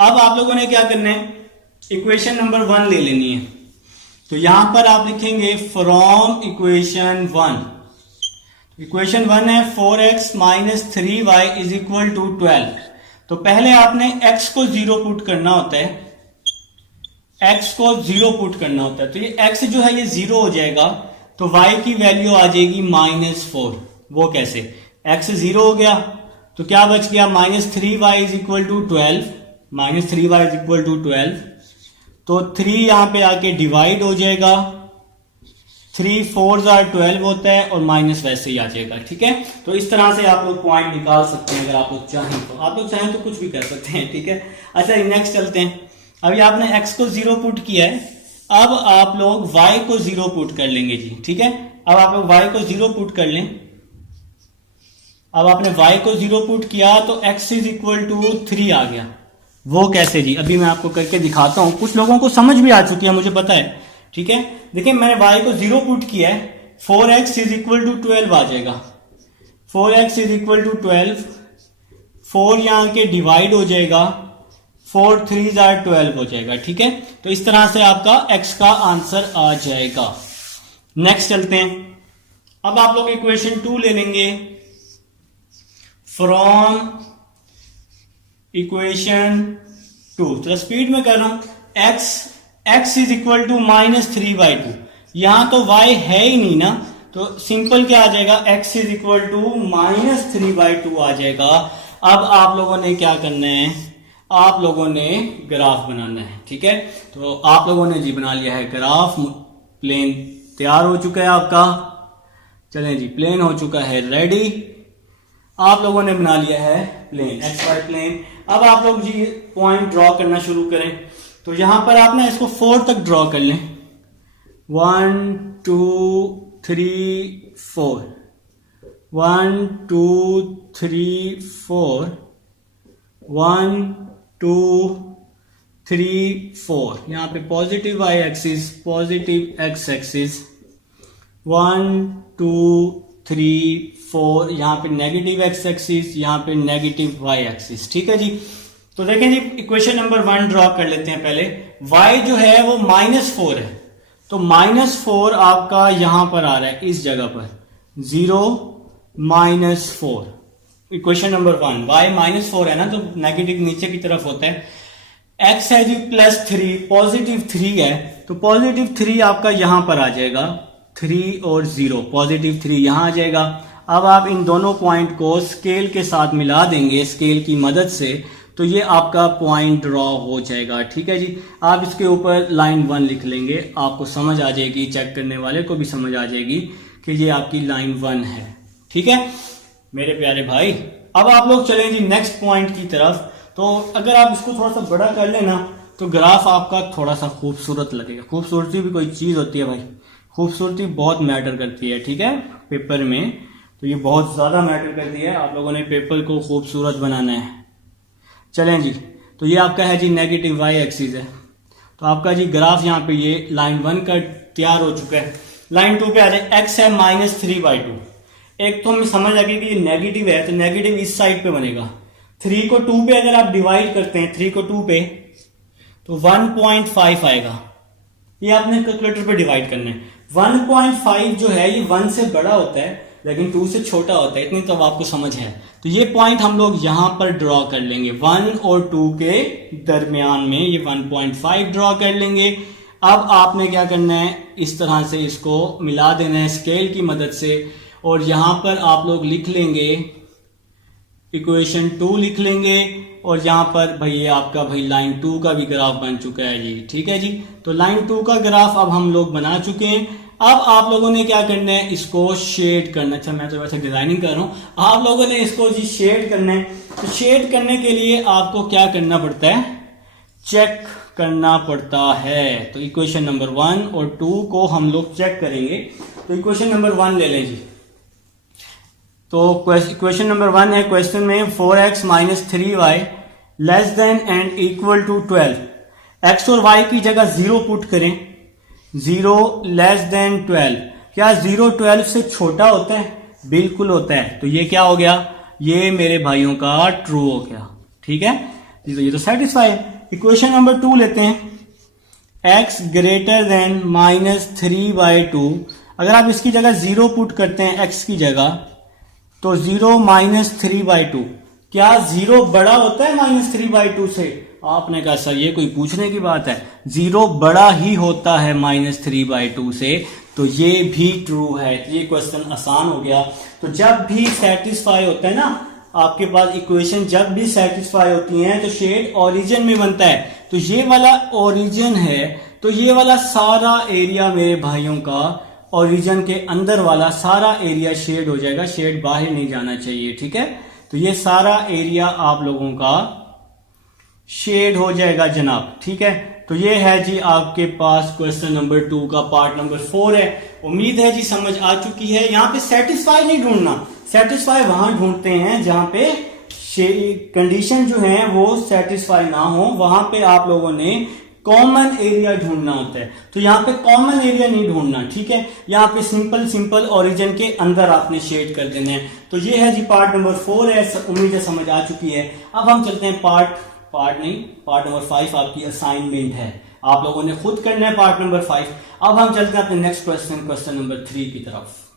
अब आप लोगों ने क्या करना है? इक्वेशन नंबर 1 ले लेनी है। तो यहां पर आप लिखेंगे फ्रॉम इक्वेशन 1। इक्वेशन 1 है 4x minus 3y is equal to 12। तो पहले आपने x को 0 पुट करना होता है, x को 0 पुट करना होता है। तो ये x जो है ये 0 हो जाएगा, तो y की वैल्यू आ जाएगी -4। वो कैसे? x 0 हो गया तो क्या बच गया? -3y is equal to 12, -3y is equal to 12। तो 3 यहां पे आके डिवाइड हो जाएगा, 3 4 12 होता है और माइनस वैसे ही आ जाएगा, ठीक है। तो इस तरह से आप लोग पॉइंट निकाल सकते हैं, अगर आप लोग चाहें तो। आप लोग चाहें तो कुछ भी कर सकते हैं, ठीक है। अच्छा नेक्स्ट चलते हैं। अभी आपने x को 0 पुट किया है, अब आप लोग y को 0 पुट कर लेंगे जी, ठीक है। अब आप लोग y को 0 पुट कर लें। अब आपने y को 0 पुट किया तो x इज इक्वल टू 3 आ गया। वो कैसे जी? अभी मैं आपको करके दिखाता हूं। कुछ लोगों को समझ भी आ चुकी है, मुझे पता है, ठीक है। देखिए मैंने y को 0 पुट किया है, 4x इज इक्वल टू 12 आ जाएगा। 4x इज इक्वल टू 12, 4 यहां के डिवाइड हो जाएगा, 4 3 12 हो जाएगा, ठीक है। तो इस तरह से आपका x का आंसर आ जाएगा। नेक्स्ट चलते हैं। अब आप लोग इक्वेशन 2 ले लेंगे फ्रॉम इक्वेशन 2। तो स्पीड में कर रहा हूं। x is equal to -3/2। यहां तो y है ही नहीं ना, तो सिंपल क्या आ जाएगा? x इज इक्वल टू -3/2 आ जाएगा। अब आप लोगों ने क्या करना है? आप लोगों ने ग्राफ बनाना है, ठीक है। तो आप लोगों ने जी बना लिया है ग्राफ। प्लेन तैयार हो चुका है आपका। चलें जी, प्लेन हो चुका है रेडी, आप लोगों ने बना लिया है प्लेन, एक्स वाई प्लेन। अब आप लोग जी पॉइंट ड्रॉ करना शुरू करें। तो यहां पर आप ना इसको 4 तक ड्रॉ कर लें, 1 2 3 4, 1 2 3 4, 1 2 3 4। यहाँ पे positive Y axis, positive X axis, 1 2 3 4, यहाँ पे नेगेटिव एक्स एक्सिस, यहाँ पे नेगेटिव वाई एक्सिस। ठीक है जी। तो देखें जी, इक्वेशन नंबर 1 ड्रॉ कर लेते हैं पहले। y जो है वो -4 है, तो -4 आपका यहां पर आ रहा है इस जगह पर, 0 -4। इक्वेशन नंबर 1, y -4 है ना, तो नेगेटिव नीचे की तरफ होता है। x है जी +3, पॉजिटिव 3 है, तो पॉजिटिव 3 आपका यहां पर आ जाएगा, 3 और 0, पॉजिटिव 3 यहां आ जाएगा। अब आप इन दोनों पॉइंट को स्केल के साथ मिला देंगे, स्केल की मदद से, तो ये आपका पॉइंट ड्रॉ हो जाएगा। ठीक है जी। आप इसके ऊपर लाइन 1 लिख लेंगे, आपको समझ आ जाएगी, चेक करने वाले को भी समझ आ जाएगी कि ये आपकी लाइन 1 है। ठीक है मेरे प्यारे भाई। अब आप लोग चलें जी नेक्स्ट पॉइंट की तरफ। तो अगर आप इसको थोड़ा सा बड़ा कर लेना तो ग्राफ आपका थोड़ा सा खूबसूरत लगेगा। खूबसूरती भी कोई चीज होती है भाई, खूबसूरती बहुत मैटर करती है। ठीक है, पेपर में तो ये बहुत ज्यादा मैटर करती है। आप लोगों ने पेपर को खूबसूरत बनाना है। चलें जी, तो ये आपका है जी नेगेटिव वाई एक्सिस है, तो आपका जी ग्राफ यहाँ पे ये लाइन 1 का तैयार हो चुका है। लाइन 2 पे आ जाए, x है -3/2। एक तो हमें समझ आ गई कि ये नेगेटिव है, तो नेगेटिव इस साइड पे बनेगा। 3 को 2 पे अगर आप डिवाइड करते हैं, 3 को 2 पे, तो 1.5 आएगा। ये आपने कैलकुलेटर पे डिवाइड करना है। 1.5 जो है ये 1 से बड़ा होता है लेकिन 2 से छोटा होता है, इतनी तो आपको समझ है। तो ये पॉइंट हम लोग यहां पर ड्रॉ कर लेंगे, 1 और 2 के दरमियान में ये 1.5 ड्रॉ कर लेंगे। अब आपने क्या करना है, इस तरह से इसको मिला देना है स्केल की मदद से, और यहां पर आप लोग लिख लेंगे इक्वेशन 2 लिख लेंगे, और यहां पर भाई ये आपका भाई लाइन 2 का भी ग्राफ बन चुका है जी। ठीक है जी, तो लाइन 2 का ग्राफ अब हम लोग बना चुके हैं। अब आप लोगों ने क्या करना है, इसको शेड करना। अच्छा, मैं तो वैसे डिजाइनिंग कर रहा हूं, आप लोगों ने इसको जी शेड करना है। तो शेड करने के लिए आपको क्या करना पड़ता है, चेक करना पड़ता है। तो इक्वेशन नंबर 1 और 2 को हम लोग चेक करेंगे। तो इक्वेशन नंबर 1 ले लें जी। तो इक्वेशन नंबर 1 है क्वेश्चन में, 4x - 3y less than and equal to 12। x और y की जगह 0 पुट करें, 0 लेस देन 12। क्या 0 12 से छोटा होता है? बिल्कुल होता है। तो ये क्या हो गया, ये मेरे भाइयों का ट्रू हो गया। ठीक है, ये तो सेटिस्फाई है। इक्वेशन नंबर 2 लेते हैं, x ग्रेटर देन -3/2। अगर आप इसकी जगह 0 पुट करते हैं x की जगह, तो 0 -3/2। क्या 0 बड़ा होता है -3/2 से? आपने कहा सर ये कोई पूछने की बात है, 0 बड़ा ही होता है -3/2 से। तो ये भी ट्रू है। ये क्वेश्चन आसान हो गया। तो जब भी सेटिस्फाई होता है ना आपके पास इक्वेशन, जब भी सेटिस्फाई होती हैं तो शेड ओरिजिन में बनता है। तो ये वाला ओरिजिन है, तो ये वाला सारा एरिया मेरे भाइयों का, ओरिजिन के अंदर वाला सारा एरिया शेड हो जाएगा, शेड बाहर नहीं जाना चाहिए। ठीक है, तो ये सारा एरिया आप लोगों का शेड हो जाएगा जनाब। ठीक है, तो ये है जी आपके पास क्वेश्चन नंबर 2 का पार्ट नंबर 4 है। उम्मीद है जी समझ आ चुकी है। यहाँ पे सेटिस्फाई नहीं ढूंढना, सेटिस्फाई वहां ढूंढते हैं जहां पे कंडीशन जो है वो सेटिस्फाई ना हो, वहां पे आप लोगों ने कॉमन एरिया ढूंढना होता है। तो यहाँ पे कॉमन एरिया नहीं ढूंढना। ठीक है, यहाँ पे सिंपल ओरिजिन के अंदर आपने शेड कर देना है। तो ये है जी पार्ट नंबर 4 है। उम्मीद है समझ आ चुकी है। अब हम चलते हैं पार्ट नंबर 5 आपकी असाइनमेंट है, आप लोगों ने खुद करना है पार्ट नंबर 5। अब हम चलते हैं अपने नेक्स्ट क्वेश्चन नंबर 3 की तरफ।